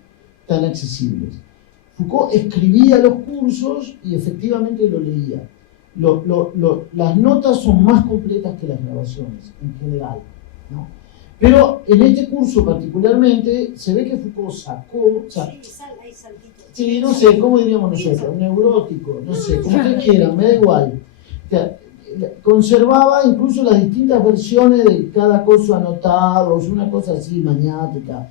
tan accesibles. Foucault escribía los cursos y efectivamente lo leía. las notas son más completas que las grabaciones, en general, ¿no? Pero en este curso particularmente se ve que Foucault sacó... O sea, hay saltitos. Sí, no sé, ¿cómo diríamos nosotros? Un neurótico, no sé, como ustedes quieran, me da igual. O sea, conservaba incluso las distintas versiones de cada cosa anotado, una cosa así maniática,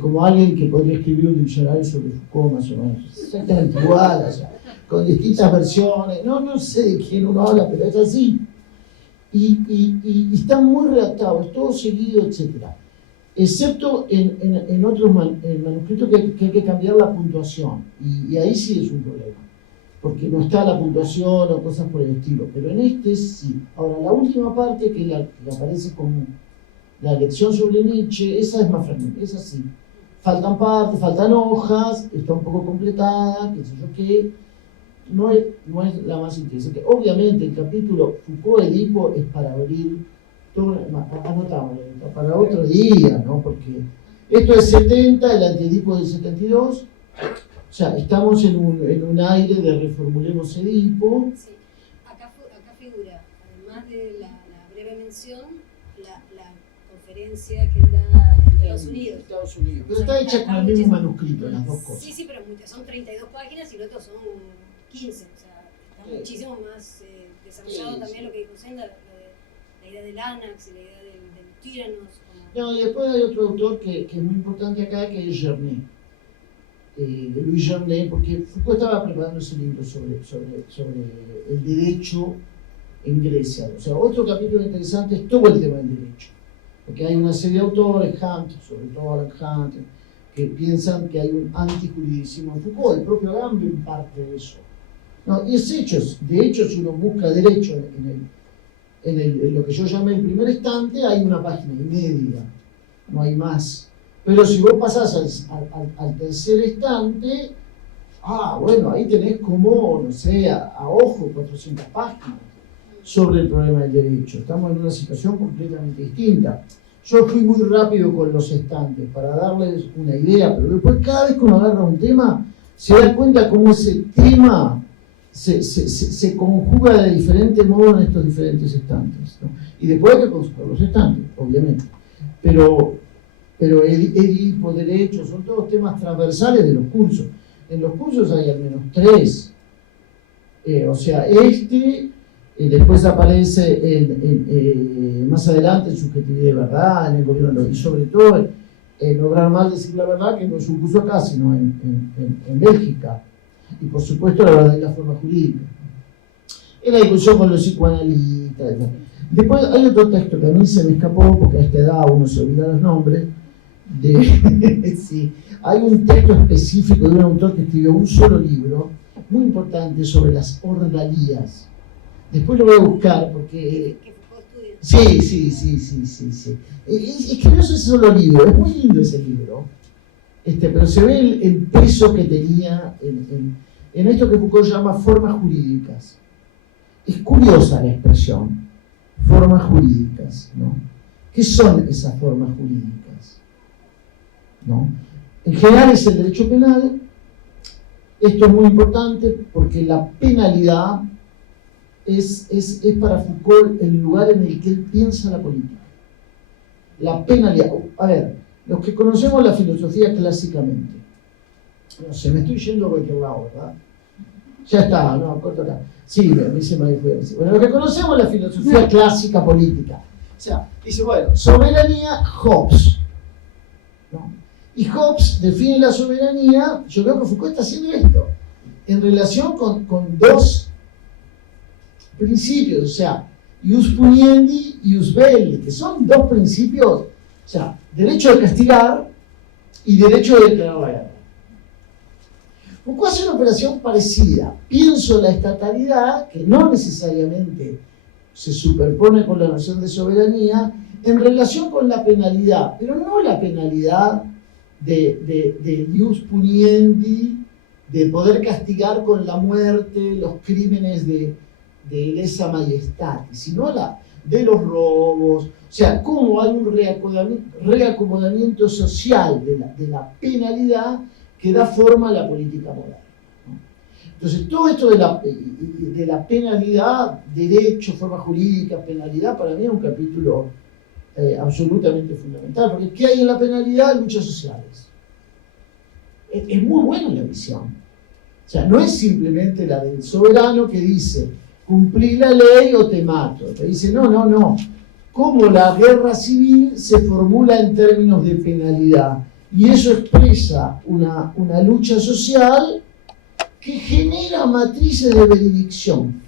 como alguien que podría escribir un diccionario sobre Foucault más o menos, exactamente igual, o sea, con distintas versiones, no sé de quién uno habla, pero es así. Y está muy redactado, es todo seguido, etc. Excepto en otros manuscritos que hay que cambiar la puntuación, y ahí sí es un problema, porque no está la puntuación o cosas por el estilo, pero en este sí. Ahora, la última parte, que aparece como la lección sobre Nietzsche, esa es más fragmentada, esa sí. Faltan partes, faltan hojas, está un poco completada, qué sé yo qué. No es la más interesante. Obviamente el capítulo Foucault-Edipo es para abrir todo, anotamos para otro día, ¿no? Porque esto es 70, el Antiedipo del 72, o sea, estamos en un aire de reformulemos Edipo. Sí. Acá figura, además de la breve mención, la conferencia que da en Estados Unidos. Pero está hecha con el mismo manuscrito, las dos cosas. Sí, pero son 32 páginas y los otros son 15, o sea, está muchísimo más desarrollado también lo que dijo Senda, la idea del Anax y la idea del Tyrannos. No, y después hay otro autor que es muy importante acá, que es Gernet, de Louis Gernet, porque Foucault estaba preparando ese libro sobre el derecho en Grecia. O sea, otro capítulo interesante es todo el tema del derecho, porque hay una serie de autores, Hunt, sobre todo Alan Hunt, que piensan que hay un antijuridicismo en Foucault. El propio Agamben parte de eso. No, y es hechos. De hecho, si uno busca derecho en lo que yo llamé el primer estante, hay una página y media, no hay más. Pero si vos pasás al tercer estante, bueno, ahí tenés como, no sé, a ojo, 400 páginas sobre el problema del derecho. Estamos en una situación completamente distinta. Yo fui muy rápido con los estantes para darles una idea, pero después cada vez que uno agarra un tema, se da cuenta cómo ese tema se conjuga de diferente modo en estos diferentes estantes, ¿no? Y después hay que consultar los estantes, obviamente. Pero Edipo, derecho, son todos temas transversales de los cursos. En los cursos hay al menos 3. O sea, después aparece más adelante en subjetividad de verdad, en el gobierno, y sobre todo en obrar mal decir la verdad, que no es un curso acá, sino en Bélgica. Y por supuesto la verdad y la forma jurídica. En la discusión con los psicoanalistas. Después hay otro texto que a mí se me escapó, porque a esta edad uno se olvida los nombres. Sí, hay un texto específico de un autor que escribió un solo libro, muy importante, sobre las ordalías. Después lo voy a buscar porque... Sí. Escribió ese solo libro, es muy lindo ese libro. Pero se ve el peso que tenía en esto que Foucault llama formas jurídicas. Es curiosa la expresión, formas jurídicas, ¿no? ¿Qué son esas formas jurídicas? ¿No? En general es el derecho penal. Esto es muy importante porque la penalidad es para Foucault el lugar en el que él piensa la política. La penalidad, a ver, los que conocemos la filosofía clásicamente, no sé, me estoy yendo a cualquier lado, ¿verdad? Ya está, no, corto acá. Sí, a mí se me fue. Bueno, los que conocemos la filosofía clásica política, o sea, dice, bueno, soberanía, Hobbes, ¿no? Y Hobbes define la soberanía, yo creo que Foucault está haciendo esto, en relación con dos principios, o sea, ius puniendi y ius belli, que son dos principios, o sea, derecho de castigar y derecho de declarar la guerra. Foucault hace una operación parecida. Pienso la estatalidad, que no necesariamente se superpone con la noción de soberanía, en relación con la penalidad, pero no la penalidad de ius puniendi, de poder castigar con la muerte los crímenes de lesa majestatis, sino la de los robos. O sea, cómo hay un reacomodamiento social de la penalidad que da forma a la política moral, ¿no? Entonces, todo esto de la penalidad, derecho, forma jurídica, penalidad, para mí es un capítulo absolutamente fundamental, porque ¿qué hay en la penalidad? Luchas sociales. Es muy buena la visión. O sea, no es simplemente la del soberano que dice, cumplí la ley o te mato. Te dice, no. Cómo la guerra civil se formula en términos de penalidad. Y eso expresa una lucha social que genera matrices de veredicción.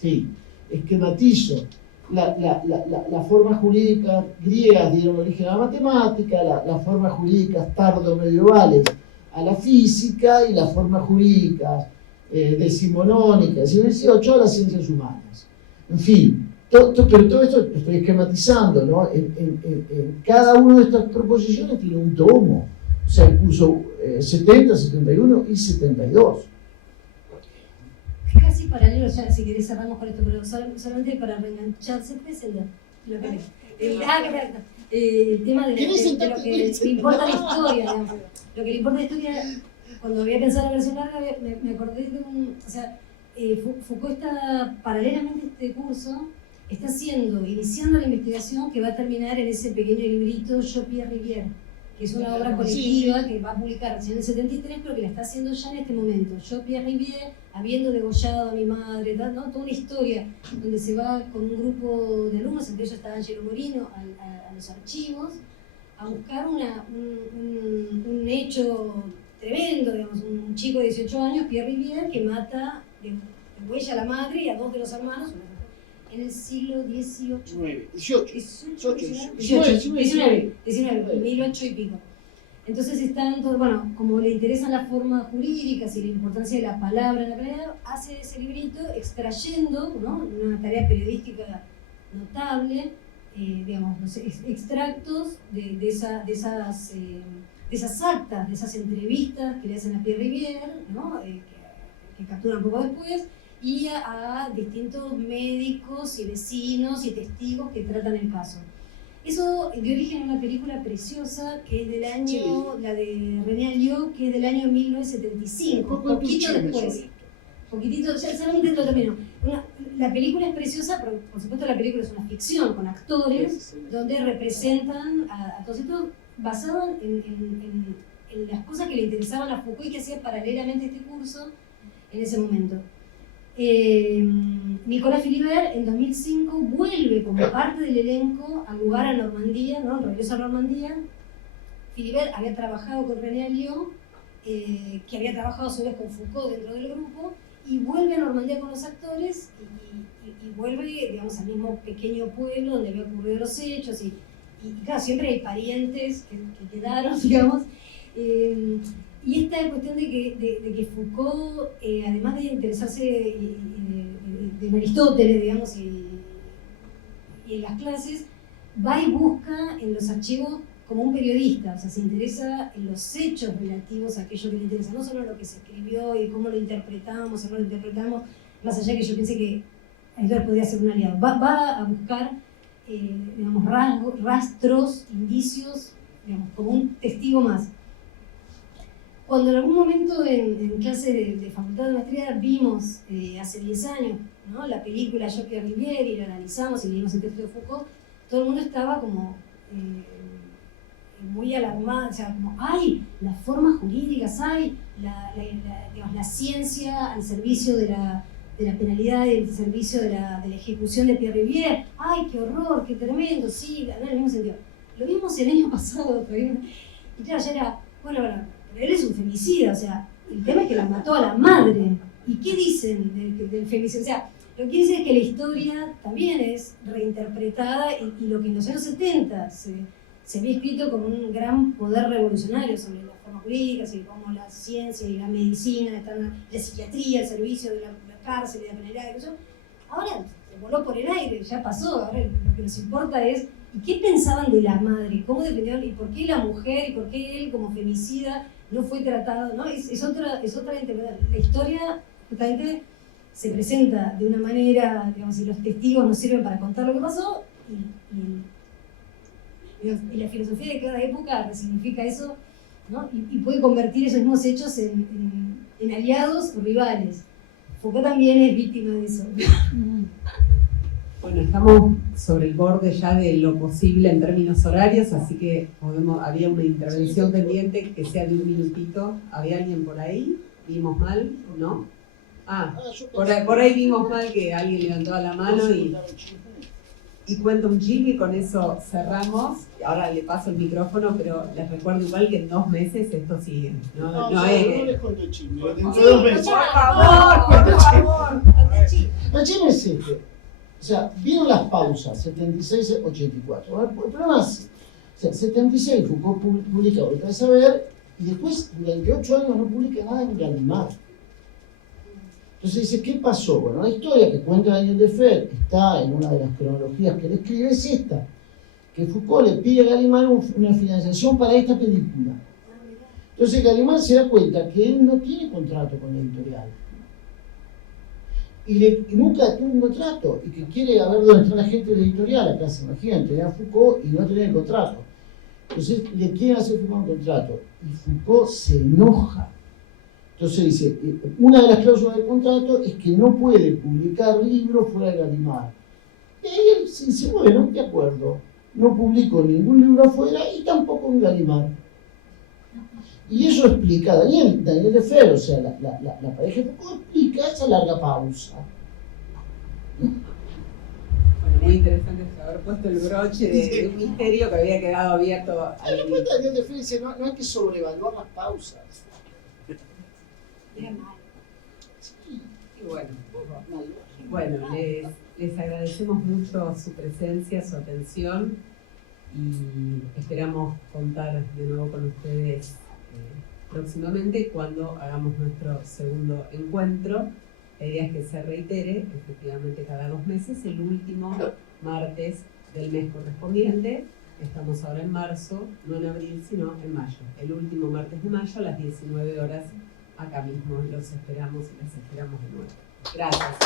Sí, esquematizo. Las formas jurídicas griegas dieron origen a la matemática, las formas jurídicas tardo-medievales a la física y las formas jurídicas decimonónicas del siglo XVIII a las ciencias humanas. En fin, pero todo esto lo estoy esquematizando, ¿no? En cada una de estas proposiciones tiene un tomo, o sea, el curso 70, 71 y 72. Casi paralelo, ya si querés cerramos con esto, pero solamente para reengancharse, ¿qué es el tema de lo que le importa la historia, digamos. Lo que le importa la historia, cuando voy a pensar la versión larga, me acordé de o sea, Foucault está, paralelamente a este curso, está iniciando la investigación que va a terminar en ese pequeño librito Yo Pierre Rivière, que es una obra colectiva que va a publicar recién en el 73, pero que la está haciendo ya en este momento. Yo Pierre Rivière, habiendo degollado a mi madre, ¿no? Toda una historia donde se va con un grupo de alumnos, entre ellos está Angelo Morino, a los archivos, a buscar un hecho tremendo, digamos, un chico de 18 años, Pierre Rivière, que mata de huella a la madre y a dos de los hermanos en el siglo XVIII. 18 y pico. Entonces están todos, bueno, como le interesan las formas jurídicas y la importancia de la palabra en la penalidad, hace ese librito extrayendo, ¿no? Una tarea periodística notable, digamos, no sé, extractos de esas actas, de esas entrevistas que le hacen a Pierre Rivière, ¿no? Que capturan poco después, y a distintos médicos y vecinos y testigos que tratan el caso. Eso dio origen a una película preciosa que es del año, la de René Alliot, que es del año 1975, poquito después. Poquitito, ya solamente lo termino. La película es preciosa, pero por supuesto la película es una ficción con actores donde representan a todos estos, basado en las cosas que le interesaban a Foucault y que hacía paralelamente este curso en ese momento. Nicolas Philibert en 2005 vuelve como parte del elenco al lugar a Normandía, ¿no? Regreso a Normandía. Philibert había trabajado con René Alliot, que había trabajado a su vez con Foucault dentro del grupo, y vuelve a Normandía con los actores y vuelve, digamos, al mismo pequeño pueblo donde había ocurrido los hechos y claro, siempre hay parientes que quedaron, digamos. Y esta cuestión de que Foucault, además de interesarse en Aristóteles, digamos, y en las clases, va y busca en los archivos como un periodista, o sea, se interesa en los hechos relativos a aquello que le interesa, no solo lo que se escribió y cómo lo interpretamos o no lo interpretamos, más allá que yo piense que Aristóteles podría ser un aliado. Va a buscar, digamos, rastros, indicios, digamos, como un testigo más. Cuando en algún momento en clase de facultad de maestría vimos, hace 10 años, ¿no? La película Yo Pierre Rivière y la analizamos y leímos el texto de Foucault, todo el mundo estaba como muy alarmado, o sea, como, ¡ay! Las formas jurídicas, ¡ay! Digamos, la ciencia al servicio de la penalidad y al servicio de la ejecución de Pierre Rivière, ¡ay! ¡Qué horror! ¡Qué tremendo! Sí, en el mismo sentido. Lo vimos el año pasado, y claro, ya era, bueno, pero él es un femicida, o sea, el tema es que la mató a la madre. ¿Y qué dicen del femicidio? O sea, lo que dice es que la historia también es reinterpretada y lo que en los años 70 se había escrito como un gran poder revolucionario sobre las formas jurídicas y cómo la ciencia y la medicina, la psiquiatría, el servicio de la cárcel y la penalidad, y eso, ahora se voló por el aire, ya pasó, ahora lo que nos importa es ¿y qué pensaban de la madre? ¿Cómo defendieron? ¿Y por qué la mujer? ¿Y por qué él como femicida no fue tratado? ¿No? Es otra interpretación. La historia justamente se presenta de una manera, digamos, y los testigos nos sirven para contar lo que pasó, y la filosofía de cada época resignifica eso, ¿no? Y puede convertir esos mismos hechos en en aliados o rivales. Foucault también es víctima de eso. Bueno, estamos sobre el borde ya de lo posible en términos horarios, así que había una intervención pendiente que sea de un minutito. ¿Había alguien por ahí? ¿Vimos mal? ¿No? Por ahí vimos mal que alguien levantó la mano y cuento un chisme y con eso cerramos. Ahora le paso el micrófono, pero les recuerdo igual que en 2 meses esto sigue. No les cuento chisme. Por favor. El chisme es este. O sea, vieron las pausas, 76-84. El problema es, o sea, 76 Foucault publica Vuelta de Saber y después durante 8 años no publica nada en Gallimard. Entonces dice, ¿qué pasó? Bueno, la historia que cuenta Daniel Defer está en una de las cronologías que él escribe, es esta, que Foucault le pide a Gallimard una financiación para esta película. Entonces Gallimard se da cuenta que él no tiene contrato con la editorial. Y nunca tuvo un contrato, y que quiere ver dónde está la gente de la editorial, acá se imaginan, tener a Foucault y no tener el contrato. Entonces le quieren hacer firmar un contrato, y Foucault se enoja. Entonces dice, una de las cláusulas del contrato es que no puede publicar libros fuera de Gallimard. Y ahí él dice, bueno, de acuerdo, no publico ningún libro afuera y tampoco en Gallimard. Y eso explica, Daniel Defer, o sea, la pareja de Foucault explica esa larga pausa. Bueno, muy interesante haber puesto el broche de un misterio que había quedado abierto. Después Daniel Defer dice, no hay que sobrevaluar las pausas. Sí, y bueno, les agradecemos mucho su presencia, su atención y esperamos contar de nuevo con ustedes próximamente cuando hagamos nuestro segundo encuentro. La idea es que se reitere efectivamente cada 2 meses, el último martes del mes correspondiente. Estamos ahora en marzo, no en abril, sino en mayo. El último martes de mayo a las 19 horas, acá mismo. Los esperamos y las esperamos de nuevo. Gracias.